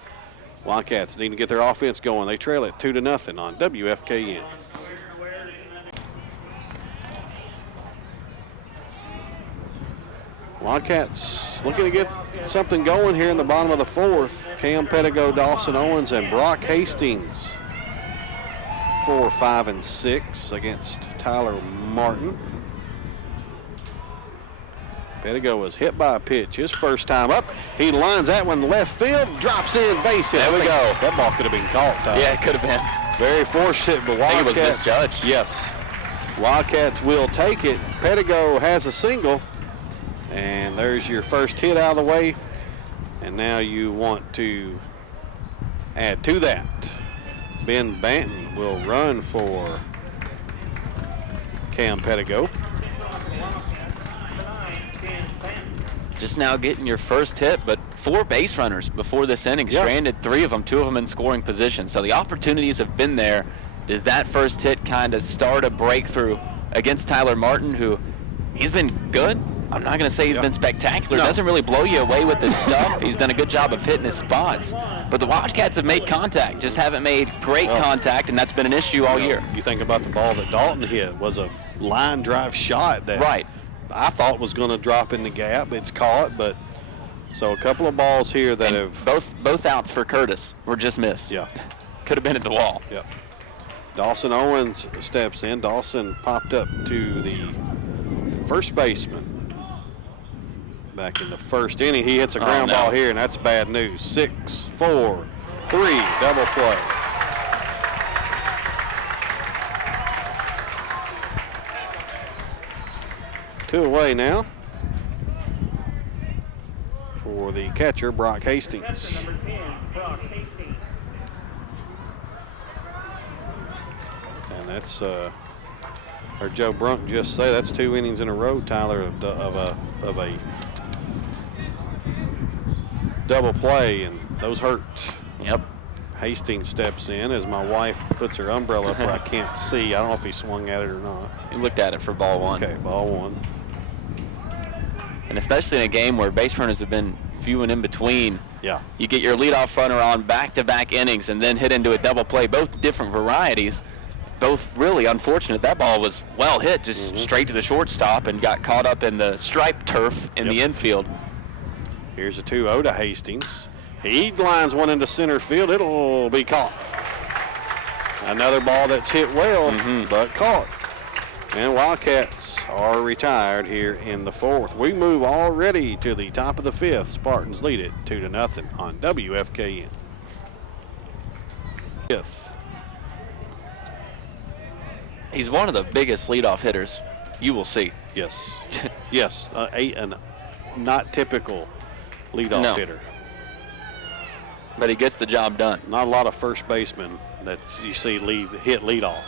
Wildcats need to get their offense going. They trail it 2-0 on WFKN. Wildcats looking to get something going here in the bottom of the 4th. Cam Pettigo, Dawson Owens, and Brock Hastings. 4, 5, and 6 against Tyler Martin. Pettigo was hit by a pitch his first time up. He lines that one left field, drops in, base hit. There we go. That ball could have been caught, Tyler. Yeah, it could have been. Very forced hit, but Wildcats. I think it was misjudged. Yes. Wildcats will take it. Pettigo has a single, and there's your first hit out of the way. And now you want to add to that. Ben Banton will run for Cam Pettigo. Just now getting your first hit, but 4 base runners before this inning. Stranded 3 of them, 2 of them in scoring position. So the opportunities have been there. Does that first hit kind of start a breakthrough against Tyler Martin, who he's been good? I'm not going to say he's been spectacular. No. Doesn't really blow you away with his stuff. He's done a good job of hitting his spots. But the Wildcats have made contact, just haven't made great contact, and that's been an issue all year. You think about the ball that Dalton hit was a line drive shot that I thought was going to drop in the gap. It's caught, but so a couple of balls here that have both outs for Curtis were just missed. Yeah, could have been at the wall. Yep. Dawson Owens steps in. Dawson popped up to the first baseman. Back in the first inning, he hits a ground ball here, and that's bad news. 6, 4, 3, double play. Two away now for the catcher, Brock Hastings. And that's, heard Joe Brunk just say, that's 2 innings in a row, Tyler, of a double play, and those hurt. Yep. Hastings steps in as my wife puts her umbrella up where I can't see. I don't know if he swung at it or not. He looked at it for ball 1. Okay, ball 1. And especially in a game where base runners have been few and in between. Yeah. You get your leadoff runner on back-to-back innings and then hit into a double play, both different varieties. Both really unfortunate. That ball was well hit, just straight to the shortstop and got caught up in the striped turf in the infield. Here's a 2-0 to Hastings. He lines one into center field. It'll be caught. Another ball that's hit well, but caught. And Wildcats are retired here in the 4th. We move already to the top of the 5th. Spartans lead it 2-0 on WFKN. 5th. He's one of the biggest leadoff hitters you will see. Yes. Yes. A not typical leadoff hitter. But he gets the job done. Not a lot of first basemen that you see hit leadoff.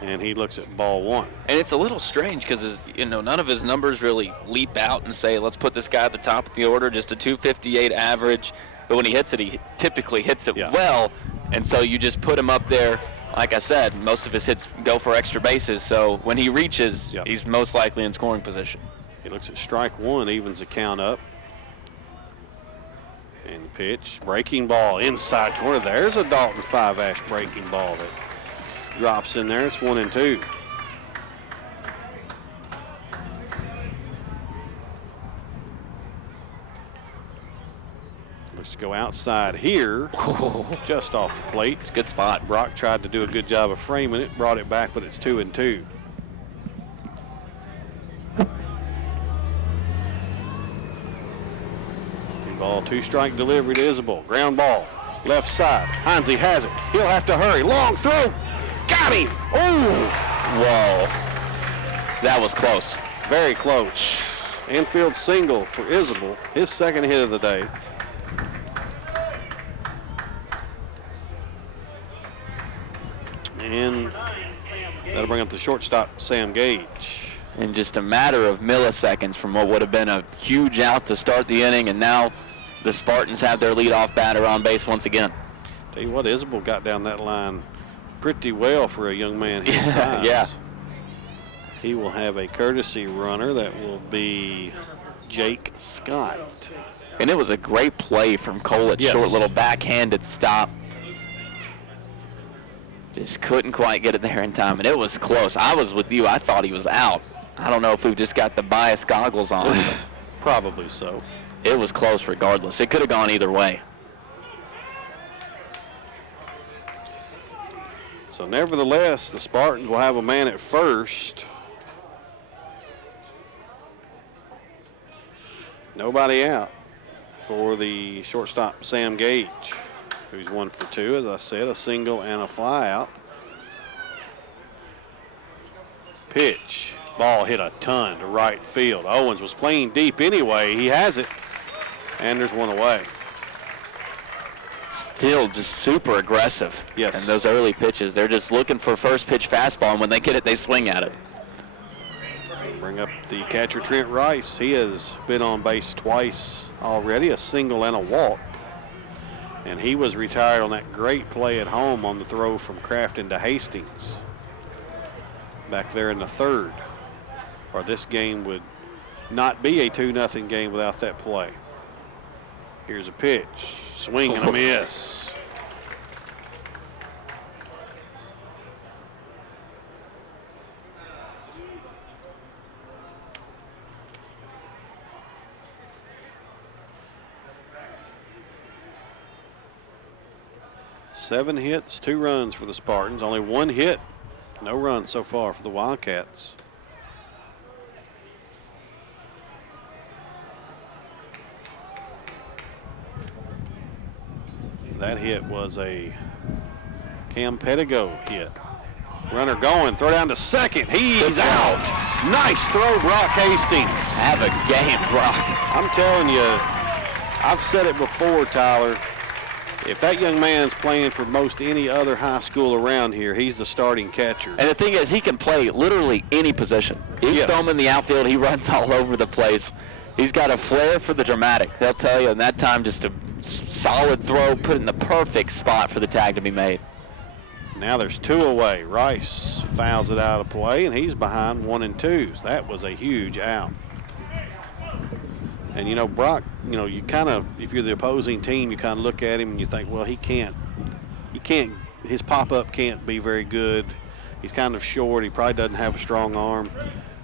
And he looks at ball 1. And it's a little strange because none of his numbers really leap out and say, let's put this guy at the top of the order. Just a 258 average. but when he hits it, he typically hits it well, and so you just put him up there. Like I said, most of his hits go for extra bases, so when he reaches, he's most likely in scoring position. He looks at strike one, evens the count up. And the pitch, breaking ball, inside corner. There's a Dalton 5-ash breaking ball that drops in there. It's 1-2. Let's go outside here, just off the plate. It's a good spot. Brock tried to do a good job of framing it, brought it back, but it's 2-2. Ball, 2-strike delivery to Isabel. Ground ball, left side. Heinze has it. He'll have to hurry. Long throw. Got him. Oh! Whoa. That was close. Very close. Infield single for Isabel, his second hit of the day. And that'll bring up the shortstop, Sam Gage. In just a matter of milliseconds from what would have been a huge out to start the inning, and now the Spartans have their leadoff batter on base once again. Tell you what, Isabel got down that line pretty well for a young man his size. Yeah. He will have a courtesy runner. That will be Jake Scott. And it was a great play from Cole at short, little backhanded stop. Just couldn't quite get it there in time, and it was close. I was with you. I thought he was out. I don't know if we've just got the bias goggles on. Probably so. It was close regardless. It could have gone either way. So nevertheless, the Spartans will have a man at first. Nobody out for the shortstop, Sam Gage, who's 1 for 2, as I said, a single and a fly out. Pitch. Ball hit a ton to right field. Owens was playing deep anyway. He has it. And there's one away. Still just super aggressive. Yes. And those early pitches, they're just looking for first pitch fastball, and when they get it, they swing at it. Bring up the catcher, Trent Rice. He has been on base twice already, a single and a walk. And he was retired on that great play at home on the throw from Crafton to Hastings. Back there in the third. Or this game would not be a 2-0 game without that play. Here's a pitch. Swing and a miss. Seven hits, 2 runs for the Spartans. Only 1 hit, no runs so far for the Wildcats. That hit was a Cam Pettigo hit. Runner going, throw down to second. He's out. Nice throw, Brock Hastings. Have a game, Brock. I'm telling you, I've said it before, Tyler. If that young man's playing for most any other high school around here, he's the starting catcher. And the thing is, he can play literally any position. You throw him in the outfield, he runs all over the place. He's got a flair for the dramatic. They'll tell you, and that time just a solid throw, put in the perfect spot for the tag to be made. Now there's 2 away. Rice fouls it out of play, and he's behind 1-2. So that was a huge out. And, you know, Brock, you know, you kind of, if you're the opposing team, you kind of look at him and you think, well, he can't, his pop-up can't be very good. He's kind of short. He probably doesn't have a strong arm.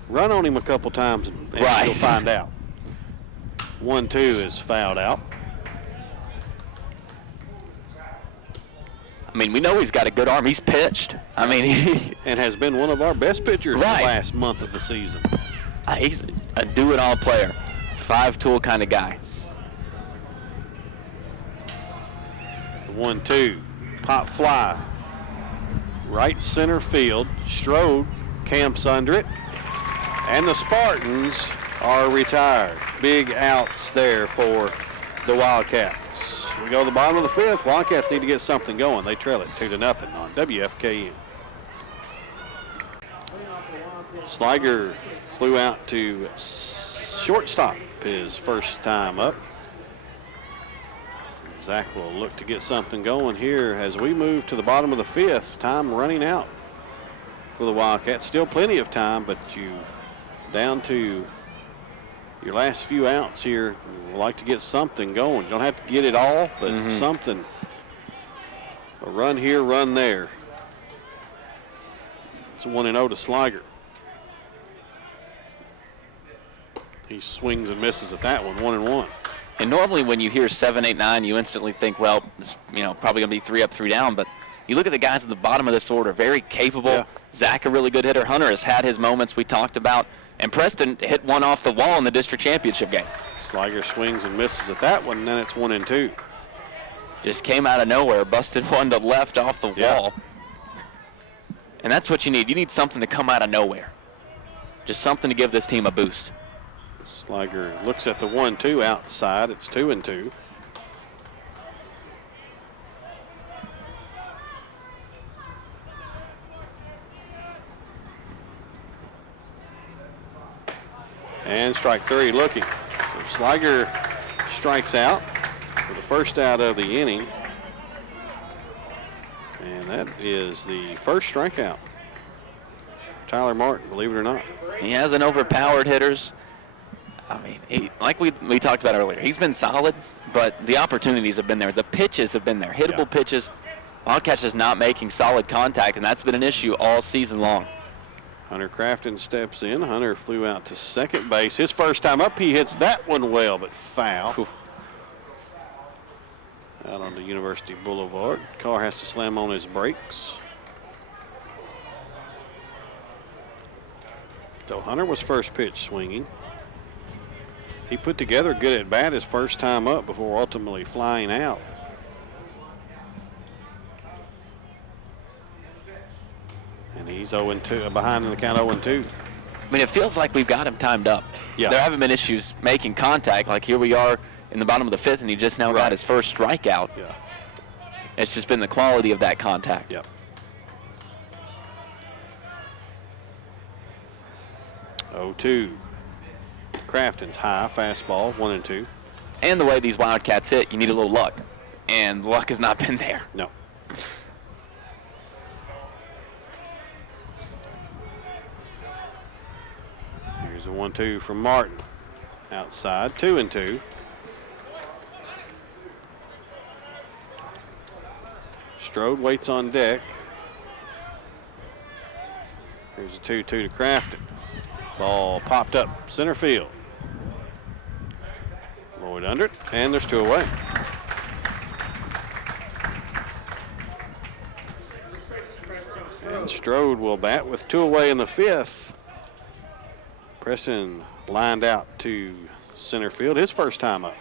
Run on him a couple times and you'll find out. 1-2 is fouled out. I mean, we know he's got a good arm. He's pitched. I mean, and has been one of our best pitchers in the last month of the season. He's a do-it-all player. 5-tool kind of guy. 1-2, pop fly, right center field. Strode camps under it, and the Spartans are retired. Big outs there for the Wildcats. We go to the bottom of the 5th. Wildcats need to get something going. They trail it 2-0 on WFKN. Sliger flew out to shortstop his first time up. Zach will look to get something going here as we move to the bottom of the 5th. Time running out for the Wildcats. Still plenty of time, but you down to your last few outs here. We'd like to get something going. You don't have to get it all, but something. A run here, run there. It's a 1-0 to Sliger. He swings and misses at that one, 1-1. And normally when you hear 7, 8, 9, you instantly think, well, it's, probably going to be 3 up, 3 down. But you look at the guys at the bottom of this order, very capable. Yeah. Zach, a really good hitter. Hunter has had his moments we talked about. And Preston hit one off the wall in the district championship game. Sliger swings and misses at that one, and then it's 1-2. Just came out of nowhere, busted one to left off the wall. And that's what you need. You need something to come out of nowhere. Just something to give this team a boost. Sliger looks at the 1-2 outside. It's 2-2. And strike 3 looking. So Sliger strikes out for the first out of the inning. And that is the first strikeout. Tyler Martin, believe it or not. He hasn't overpowered hitters. I mean, like we talked about earlier, he's been solid, but the opportunities have been there. The pitches have been there, hittable pitches. Wildcats just not making solid contact, and that's been an issue all season long. Hunter Crafton steps in. Hunter flew out to second base. His first time up, he hits that one well, but foul. Whew. Out on the University Boulevard. Car has to slam on his brakes. So Hunter was first pitch swinging. He put together a good at bat his first time up before ultimately flying out. And he's 0-2, behind in the count 0-2. I mean, it feels like we've got him timed up. Yeah. There haven't been issues making contact. Like here we are in the bottom of the 5th, and he just now got his first strikeout. Yeah. It's just been the quality of that contact. Yep. 0-2. Crafton's high fastball, 1-2. And the way these Wildcats hit, you need a little luck. And the luck has not been there. No. Here's a 1-2 from Martin. Outside, 2-2. Strode waits on deck. Here's a 2-2 to Crafton. Ball popped up center field. Lloyd under it, and there's 2 away. And Strode will bat with 2 away in the 5th. Preston lined out to center field, his first time up.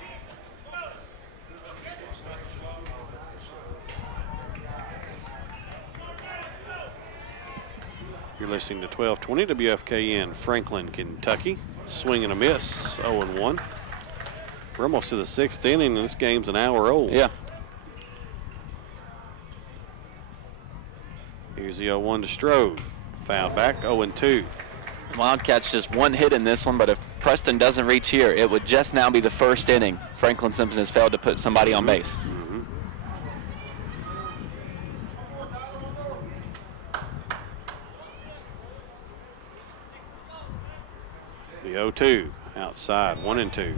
You're listening to 1220 WFKN, Franklin, Kentucky. Swing and a miss, 0-1. We're almost to the 6th inning, and this game's an hour old. Yeah. Here's the 0-1 to Strode. Foul back, 0-2. Wildcats just 1 hit in this one, but if Preston doesn't reach here, it would just now be the 1st inning. Franklin-Simpson has failed to put somebody on base. The 0-2 outside, 1-2.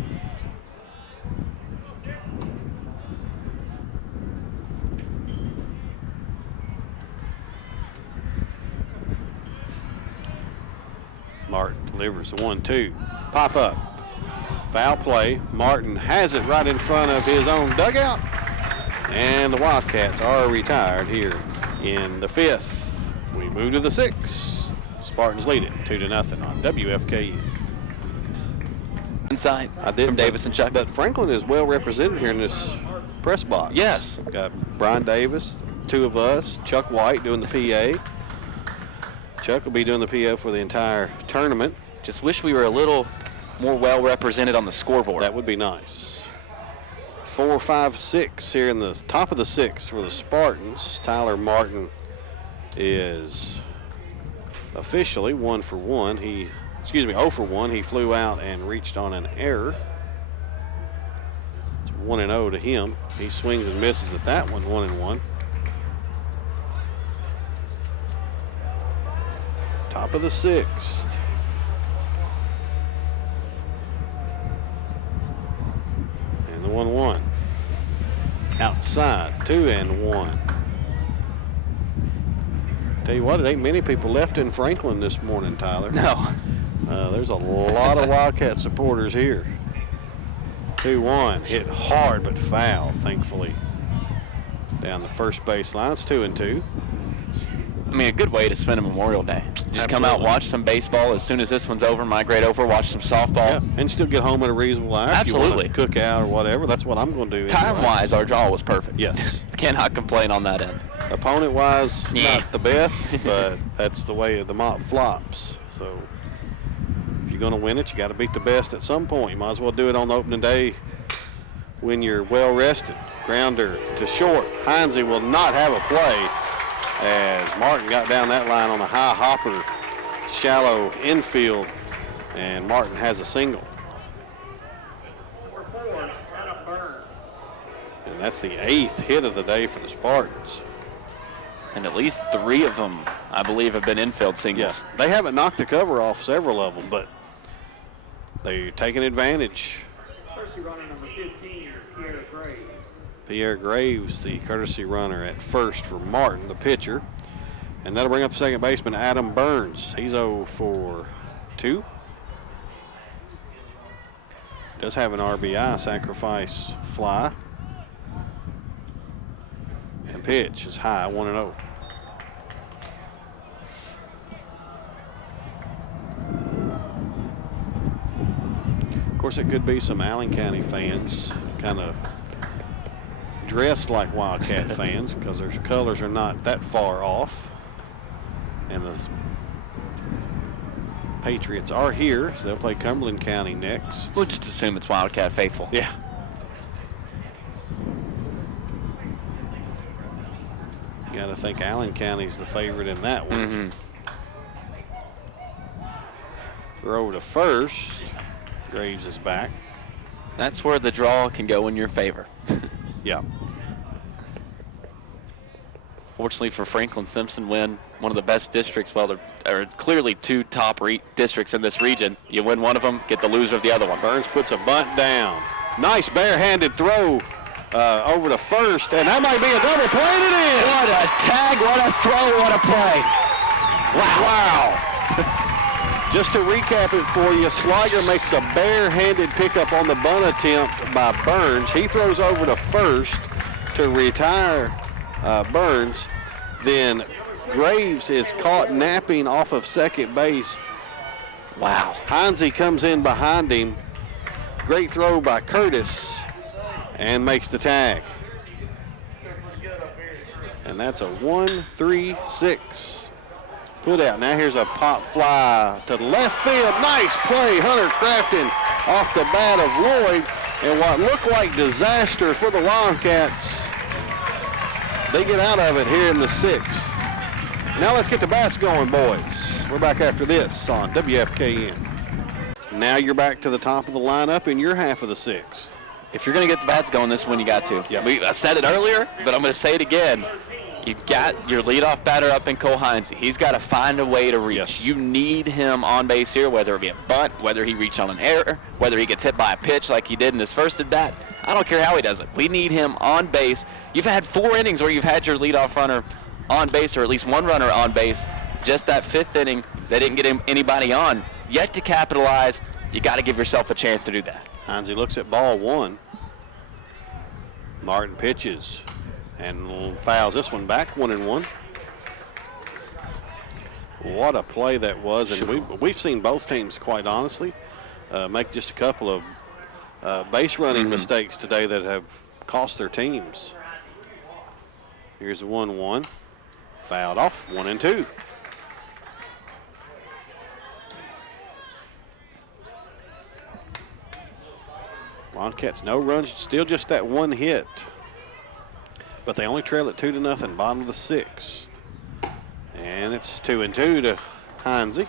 Martin delivers a 1-2. Pop up. Foul play. Martin has it right in front of his own dugout. And the Wildcats are retired here in the 5th. We move to the 6th. Spartans lead it 2-0 on WFKN. Inside I did from Davis and Chuck. But Franklin is well represented here in this press box. Yes. We've got Brian Davis, 2 of us, Chuck White doing the PA. Chuck will be doing the PA for the entire tournament. Just wish we were a little more well represented on the scoreboard. That would be nice. 4, 5, 6 here in the top of the 6th for the Spartans. Tyler Martin is officially 1 for 1. 0 for 1. He flew out and reached on an error. It's 1-0 to him. He swings and misses at that one, 1-1. Top of the 6th. And the 1-1. Outside, 2-1. Tell you what, it ain't many people left in Franklin this morning, Tyler. No. There's a lot of Wildcat supporters here. 2-1, hit hard but foul, thankfully. Down the first baseline, it's 2-2. I mean, a good way to spend a Memorial Day. Just come out, watch some baseball. As soon as this one's over, migrate over, watch some softball. Yeah, and still get home at a reasonable hour. Absolutely. If you want to cook out or whatever, that's what I'm going to do. Time-wise, our draw was perfect. Yes. Cannot complain on that end. Opponent-wise, Yeah. not the best, but that's the way the mop flops. So if you're going to win it, you got to beat the best at some point. You might as well do it on the opening day when you're well rested. Grounder to short. Heinze will not have a play as Martin got down that line on a high hopper, shallow infield, and Martin has a single. And that's the 8th hit of the day for the Spartans. And at least 3 of them, I believe, have been infield singles. Yeah, they haven't knocked the cover off several of them, but they're taking advantage. Courtesy runner number 15, Pierre Graves. Pierre Graves, the courtesy runner at first for Martin, the pitcher. And that'll bring up the second baseman, Adam Burns. He's 0 for 2. Does have an RBI sacrifice fly. And pitch is high, 1-0. Of course, it could be some Allen County fans kind of dressed like Wildcat fans because their colors are not that far off. And the Patriots are here, so they'll play Cumberland County next. We'll just assume it's Wildcat faithful. Yeah. You got to think Allen County's the favorite in that one. Throw to first. Graves is back. That's where the draw can go in your favor. Yeah. Fortunately for Franklin-Simpson, win one of the best districts. Well, there are clearly 2 top districts in this region. You win one of them, get the loser of the other one. Burns puts a bunt down. Nice barehanded throw over to first, and that might be a double play. It is. What a tag, what a throw, what a play. Wow. Just to recap it for you, Sliger makes a barehanded pickup on the bunt attempt by Burns. He throws over to first to retire Burns. Then Graves is caught napping off of second base. Wow. Heinze comes in behind him. Great throw by Curtis and makes the tag. And that's a 1-3-6. Put out. Now here's a pop fly to the left field. Nice play. Hunter Crafton off the bat of Lloyd. And what looked like disaster for the Wildcats, they get out of it here in the 6th. Now let's get the bats going, boys. We're back after this on WFKN. Now you're back to the top of the lineup in your half of the 6th. If you're going to get the bats going this one, you got to. Yep. I said it earlier, but I'm going to say it again. You've got your leadoff batter up in Cole Heinze. He's got to find a way to reach. Yes. You need him on base here, whether it be a bunt, whether he reached on an error, whether he gets hit by a pitch like he did in his first at bat. I don't care how he does it. We need him on base. You've had 4 innings where you've had your leadoff runner on base, or at least one runner on base. Just that 5th inning, they didn't get anybody on. Yet to capitalize, you got to give yourself a chance to do that. Heinze looks at ball 1. Martin pitches and fouls this one back, 1-1. What a play that was, and we've seen both teams, quite honestly, make just a couple of base running mistakes today that have cost their teams. Here's a 1-1, fouled off, 1-2. Wildcats no runs, still just that 1 hit. But they only trail at 2-0, bottom of the 6th. And it's 2-2 to Heinze.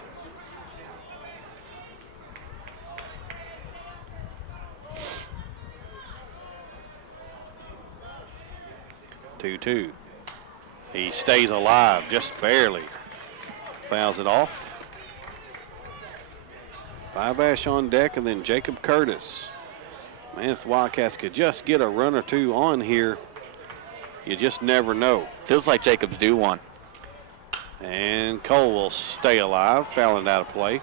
2-2. He stays alive, just barely. Fouls it off. 5 on deck, and then Jacob Curtis. Man, if the Wildcats could just get a run or two on here, you just never know. Feels like Jacob's due one. And Cole will stay alive, fouling out of play.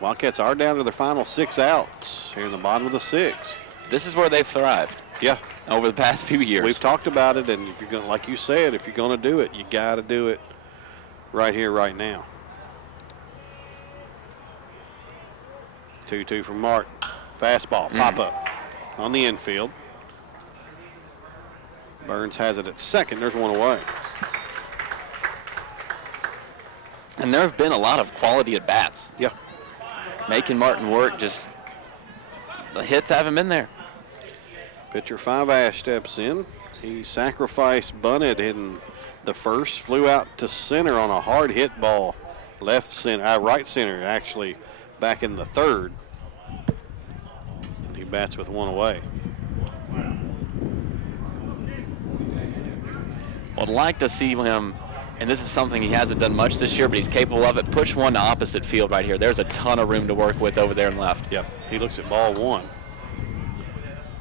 Wildcats are down to their final 6 outs here in the bottom of the 6th. This is where they've thrived. Yeah. Over the past few years. We've talked about it, and if you're going, like you said, if you're going to do it, you got to do it right here, right now. 2-2 from Martin. Fastball, pop up on the infield. Burns has it at second. There's one away. And there have been a lot of quality at bats. Yeah. Making Martin work, just the hits haven't been there. Pitcher 5 steps in. He sacrificed bunted in the first, flew out to center on a hard hit ball. Right center, actually, back in the third. And he bats with one away. Would like to see him, and this is something he hasn't done much this year, but he's capable of it. Push one to opposite field right here. There's a ton of room to work with over there in left. Yep, he looks at ball 1.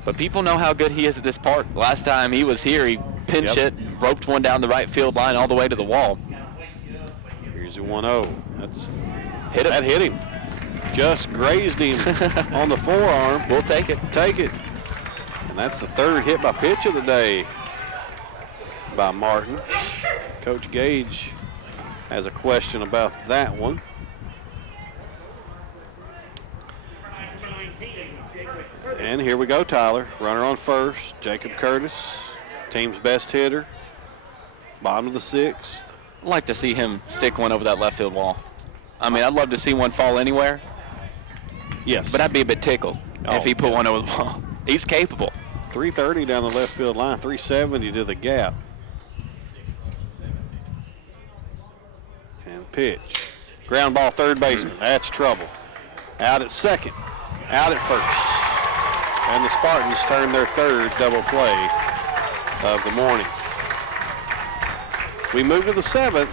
But people know how good he is at this park. Last time he was here, he pinch hit, roped one down the right field line all the way to the wall. Here's a 1-0. That hit him. Just grazed him on the forearm. We'll take it. Take it. And that's the 3rd hit by pitch of the day by Martin. Coach Gage has a question about that one. And here we go, Tyler. Runner on first, Jacob Curtis, team's best hitter, bottom of the 6th. I'd like to see him stick one over that left field wall. I mean, I'd love to see one fall anywhere. Yes. But I'd be a bit tickled if he put one over the wall. He's capable. 330 down the left field line, 370 to the gap. And pitch. Ground ball, third baseman. That's trouble. Out at second. Out at first. And the Spartans turn their 3rd double play of the morning. We move to the 7th.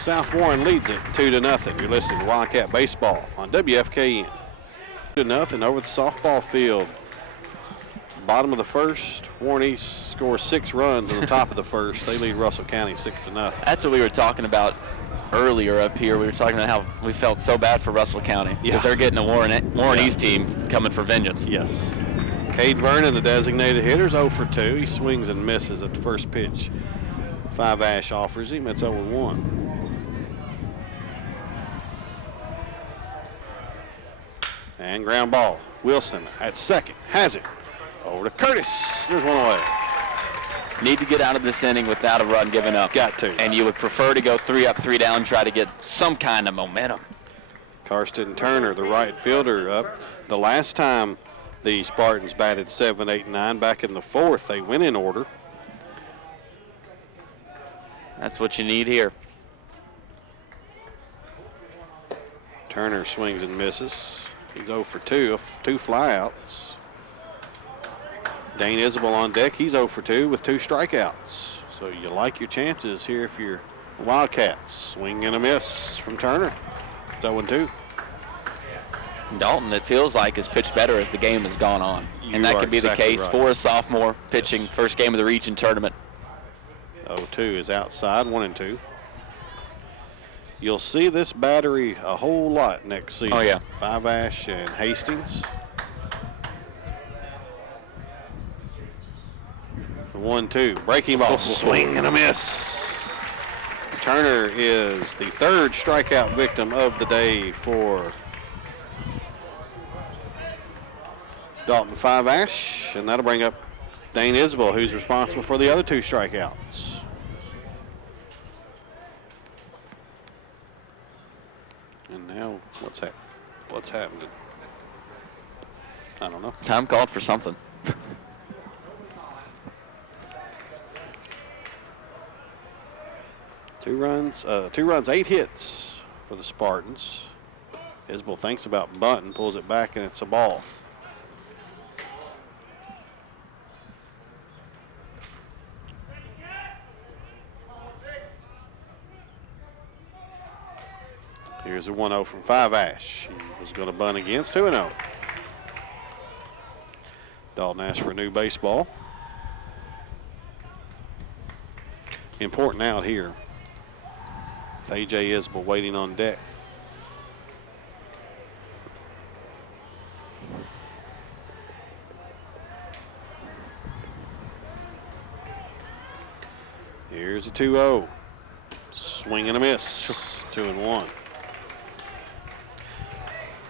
South Warren leads it 2-0. You're listening to Wildcat Baseball on WFKN. 2-0 over the softball field. Bottom of the 1st, Warren East scores 6 runs in the top of the 1st. They lead Russell County 6-0. That's what we were talking about earlier up here. We were talking about how we felt so bad for Russell County because they're getting a Warren East team coming for vengeance. Yes. Cade Vernon, the designated hitter, is 0 for 2. He swings and misses at the first pitch. 5 offers him. It's 0-1. And ground ball. Wilson at second. Has it. Over to Curtis. There's one away. Need to get out of this inning without a run given up. Got to. And you would prefer to go 3 up, 3 down, try to get some kind of momentum. Karsten Turner, the right fielder, up. The last time the Spartans batted 7, 8, 9, back in the 4th, they went in order. That's what you need here. Turner swings and misses. He's 0 for 2, 2 flyouts. Dane Isabel on deck. He's 0 for 2 with 2 strikeouts. So you like your chances here if you're Wildcats. Swing and a miss from Turner. 0-2. Dalton, it feels like, has pitched better as the game has gone on. And that could be the case for a sophomore pitching first game of the region tournament. 0-2 is outside, 1-2. You'll see this battery a whole lot next season. Oh, yeah. 5 and Hastings. 1-2. Breaking ball. Swing and a miss. Turner is the 3rd strikeout victim of the day for Dalton 5 and that'll bring up Dane Isbell, who's responsible for the other 2 strikeouts. And now, what's happening? I don't know. Time called for something. 2 runs, 8 hits for the Spartans. Isbell thinks about bunting, pulls it back, and it's a ball. Here's a 1-0 from 5 Ash. He was going to bunt against 2-0. Dalton asked for a new baseball. Important out here. A.J. Isbell waiting on deck. Here's a 2-0. Swing and a miss. 2-1.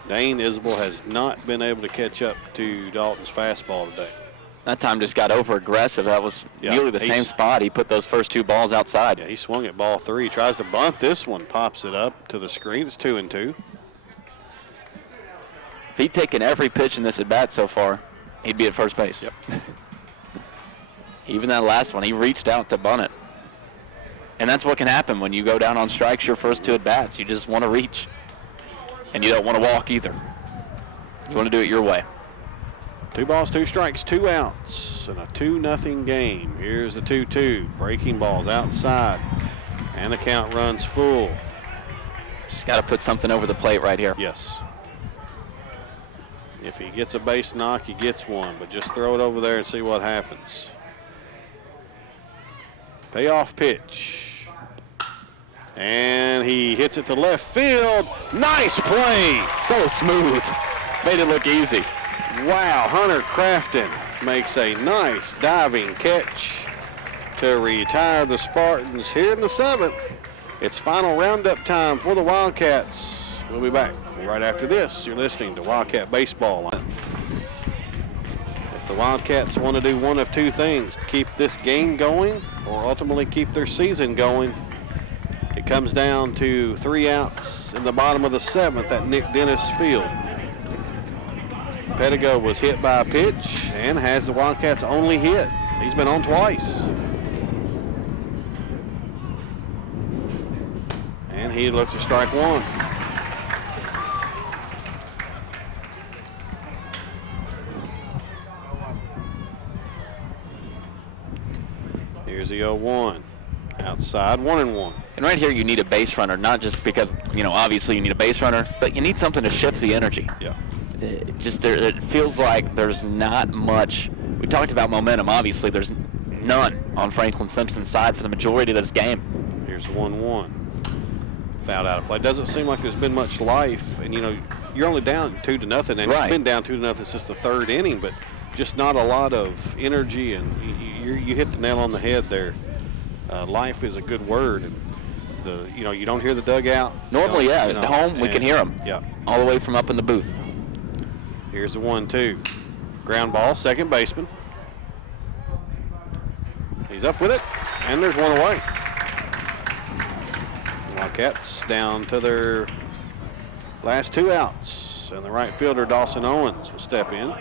Dane Isbell has not been able to catch up to Dalton's fastball today. That time just got over aggressive. That was nearly the same spot. He put those first 2 balls outside. Yeah, he swung at ball 3. Tries to bunt this one. Pops it up to the screen. It's 2-2. If he'd taken every pitch in this at bat so far, he'd be at first base. Yep. Even that last one, he reached out to bunt it. And that's what can happen when you go down on strikes your first 2 at bats. You just want to reach. And you don't want to walk either. You want to do it your way. 2 balls, 2 strikes, 2 outs, and a 2-0 game. Here's the 2-2. Breaking balls outside, and the count runs full. Just got to put something over the plate right here. Yes. If he gets a base knock, he gets one, but just throw it over there and see what happens. Payoff pitch. And he hits it to left field. Nice play. So smooth. Made it look easy. Wow, Hunter Crafton makes a nice diving catch to retire the Spartans here in the 7th. It's final roundup time for the Wildcats. We'll be back right after this. You're listening to Wildcat Baseball. If the Wildcats want to do one of 2 things, keep this game going or ultimately keep their season going, it comes down to 3 outs in the bottom of the 7th at Nick Dennis Field. Pettigo was hit by a pitch and has the Wildcats' only hit. He's been on twice. And he looks at strike 1. Here's the 0-1. Outside, 1-1. And right here you need a base runner, not just because, obviously you need a base runner, but you need something to shift the energy. Yeah. It feels like there's not much. We talked about momentum. Obviously, there's none on Franklin-Simpson's side for the majority of this game. Here's the 1-1. Fouled out of play. Doesn't seem like there's been much life. And, you're only down 2-0. And right. You've been down 2-0 since the 3rd inning, but just not a lot of energy. And you hit the nail on the head there. Life is a good word. And you don't hear the dugout. Normally, at home, we can hear them. Yeah. All the way from up in the booth. Here's the 1-2. Ground ball, second baseman. He's up with it, and there's one away. Wildcats down to their last 2 outs, and the right fielder, Dawson Owens, will step in.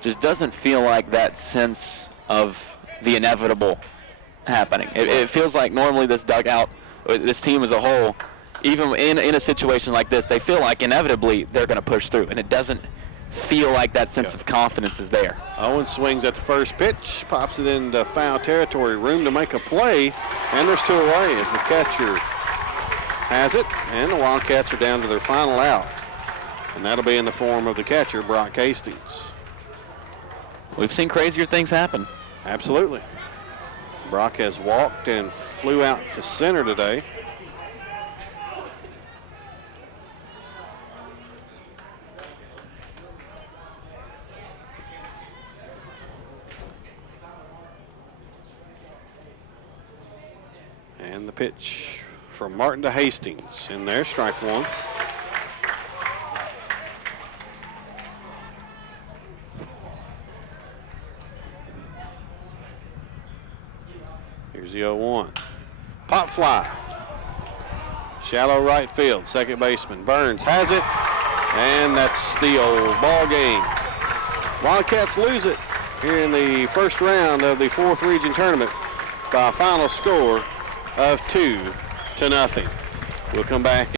Just doesn't feel like that sense of the inevitable happening. It feels like normally this dugout, this team as a whole, even in a situation like this, they feel like inevitably they're going to push through, and it doesn't feel like that sense of confidence is there. Owens swings at the first pitch, pops it into foul territory, room to make a play, and there's 2 away as the catcher has it, and the Wildcats are down to their final out, and that'll be in the form of the catcher, Brock Hastings. We've seen crazier things happen. Absolutely. Brock has walked and flew out to center today. And the pitch from Martin to Hastings in there, strike 1. Here's the 0-1. Pop fly. Shallow right field. Second baseman Burns has it. And that's steal. Ball game. Wildcats lose it here in the first round of the 4th region tournament by a final score of 2-0. We'll come back.